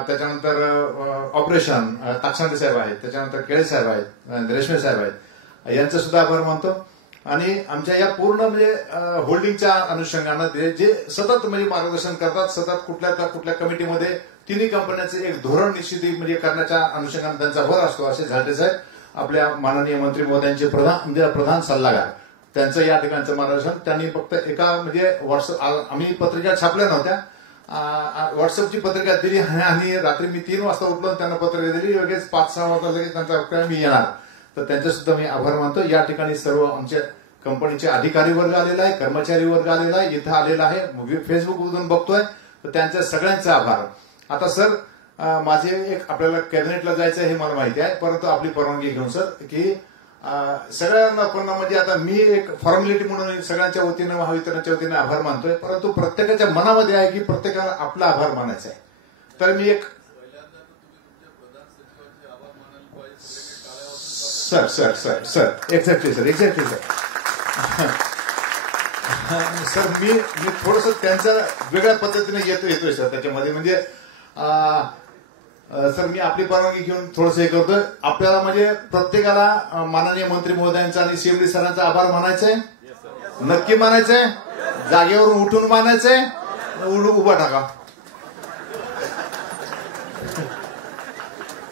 त्याच्यानंतर ऑपरेशन ताक्षांडे साहेब आहेत, त्याच्यानंतर केळे साहेब आहेत, रेशमे साहेब आहेत, यांचा सुद्धा आभार मानतो. आणि आमच्या या पूर्ण म्हणजे होल्डिंगच्या अनुषंगानं जे सतत म्हणजे मार्गदर्शन करतात, सतत कुठल्या कमिटीमध्ये तिन्ही कंपन्यांचे एक धोरण निश्चित म्हणजे करण्याच्या अनुषंगाने त्यांचा भर असतो. असे झाटे साहेब आपल्या माननीय मंत्री महोदयांचे प्रधान सल्लागार, त्यांचं या ठिकाणचं मार्गदर्शन. त्यांनी फक्त एका म्हणजे व्हॉट्सअप, आम्ही पत्रिका छापल्या नव्हत्या, व्हॉट्सअपची पत्रिका दिली आणि रात्री मी 3 वाजता उठलो त्यांना पत्रिका दिली, लगेच 5-6 वाजता लगेच त्यांचा मी येणार. तर त्यांचे सुद्धा मी आभार मानतो. या ठिकाणी सर्व आमच्या कंपनीचे अधिकारी वर्ग आलेला आहे, कर्मचारी वर्ग आलेला आहे, इथं आलेला आहे, फेसबुकवरून बघतोय, तर त्यांच्या सगळ्यांचा आभार. आता सर माझे एक आपल्याला कॅबिनेटला जायचं हे मला माहिती आहे, परंतु आपली परवानगी घेऊन सर की सगळ्यांना पुन्हा म्हणजे आता मी एक फॉर्मॅलिटी म्हणून सगळ्यांच्या वतीनं महावितरणाच्या वतीनं आभार मानतोय, परंतु प्रत्येकाच्या मनामध्ये आहे की प्रत्येकाला आपला आभार मानायचा आहे. तर मी एक सर एक्झॅक्टली सर सर मी थोडस त्यांच्या वेगळ्या पद्धतीने येतोय सर त्याच्यामध्ये, म्हणजे सर मी आपली परवानगी घेऊन थोडस हे करतोय. आपल्याला म्हणजे प्रत्येकाला माननीय मंत्री महोदयांचा आणि सीएमडी सरांचा आभार मानायचंय, नक्की मानायचंय, जागेवरून उठून मानायचंय, उभा टाका.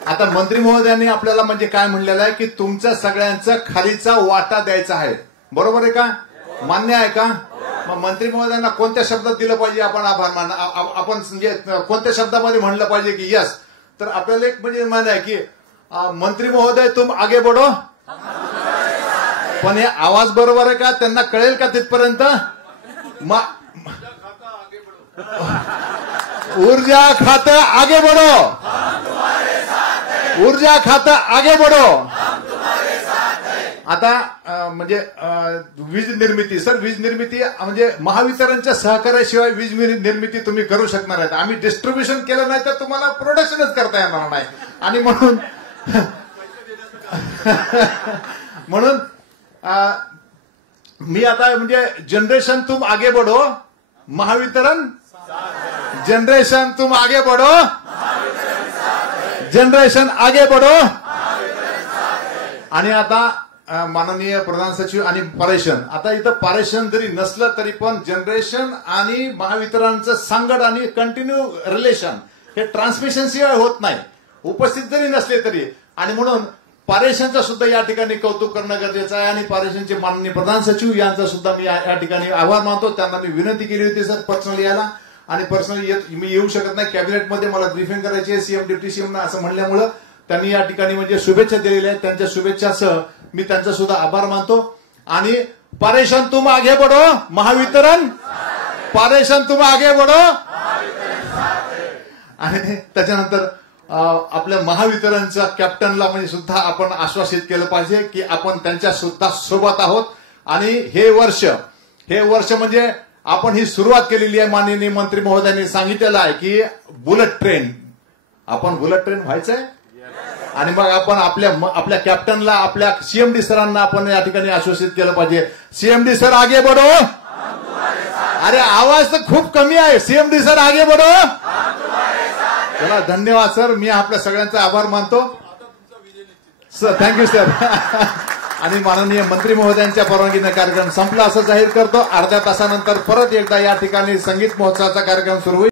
आता मंत्री महोदयांनी आपल्याला म्हणजे काय म्हणलेलं आहे की तुमच्या सगळ्यांचा खालीचा वाटा द्यायचा आहे, बरोबर आहे का? मान्य आहे का? मग मंत्री महोदयांना कोणत्या शब्दात दिलं पाहिजे आपण आभार मान, आपण म्हणजे कोणत्या शब्दामध्ये म्हणलं पाहिजे की यस? तर आपल्याला एक म्हणजे मान आहे की मंत्री महोदय तुम आगे बढो, पण हे आवाज बरोबर आहे का? त्यांना कळेल का तिथपर्यंत? ऊर्जा खातं आगे बढो, ऊर्जा खातं आगे बढो. आता म्हणजे वीज निर्मिती सर, वीज निर्मिती म्हणजे महावितरणच्या सहकार्याशिवाय वीज निर्मिती तुम्ही करू शकणार आहेत. आम्ही डिस्ट्रीब्युशन केलं नाही तर तुम्हाला प्रोडक्शनच करता येणार नाही. आणि म्हणून मी आता म्हणजे जनरेशन तुम आगे बढो, महावितरण जनरेशन तुम आगे बढो, जनरेशन आगे बढो. आणि आता माननीय प्रधान सचिव आणि पारेषण, आता इथं पारेषण जरी नसलं तरी पण जनरेशन आणि महावितरणचं सांगड आणि कंटिन्यू रिलेशन हे ट्रान्समिशन शिवाय होत नाही, उपस्थित जरी नसले तरी. आणि म्हणून पारेषणचं सुद्धा या ठिकाणी कौतुक करणं गरजेचं आहे. आणि पारेषणचे माननीय प्रधान सचिव यांचा सुद्धा मी या ठिकाणी आभार मानतो. त्यांना मी विनंती केली होती सर पर्सनली यायला, आणि पर्सनली मी येऊ शकत नाही, कॅबिनेटमध्ये मला ब्रीफिंग करायची आहे सीएम डिप्टी सीएम असं म्हणल्यामुळं त्यांनी या ठिकाणी म्हणजे शुभेच्छा दिलेल्या आहेत. त्यांच्या शुभेच्छासह मी त्यांचा सुद्धा आभार मानतो. आणि पारेषण तुम आगे बढो, महावितरण पारेषण तुम आगे बढो. आणि त्याच्यानंतर आपल्या महावितरणच्या कॅप्टनला म्हणजे सुद्धा आपण आश्वासित केलं पाहिजे की आपण त्यांच्या सुद्धा सोबत आहोत. आणि हे वर्ष म्हणजे आपण ही सुरुवात केलेली आहे. माननीय मंत्री महोदयांनी सांगितलेलं आहे की बुलेट ट्रेन, आपण बुलेट ट्रेन व्हायचंय. आणि मग आपण आपल्या कॅप्टनला, आपल्या सीएमडी सरांना आपण या ठिकाणी आश्वासित केलं पाहिजे, सीएमडी सर आगे बढो. अरे आवाज तर खूप कमी आहे, सीएमडी सर आगे बढो. चला धन्यवाद सर, मी आपल्या सगळ्यांचा आभार मानतो सर, थँक्यू सर. आणि माननीय मंत्री महोदयांच्या परवानगीने कार्यक्रम संपला असं जाहीर करतो. अर्ध्या तासानंतर परत एकदा या ठिकाणी संगीत महोत्सवाचा कार्यक्रम सुरू होईल.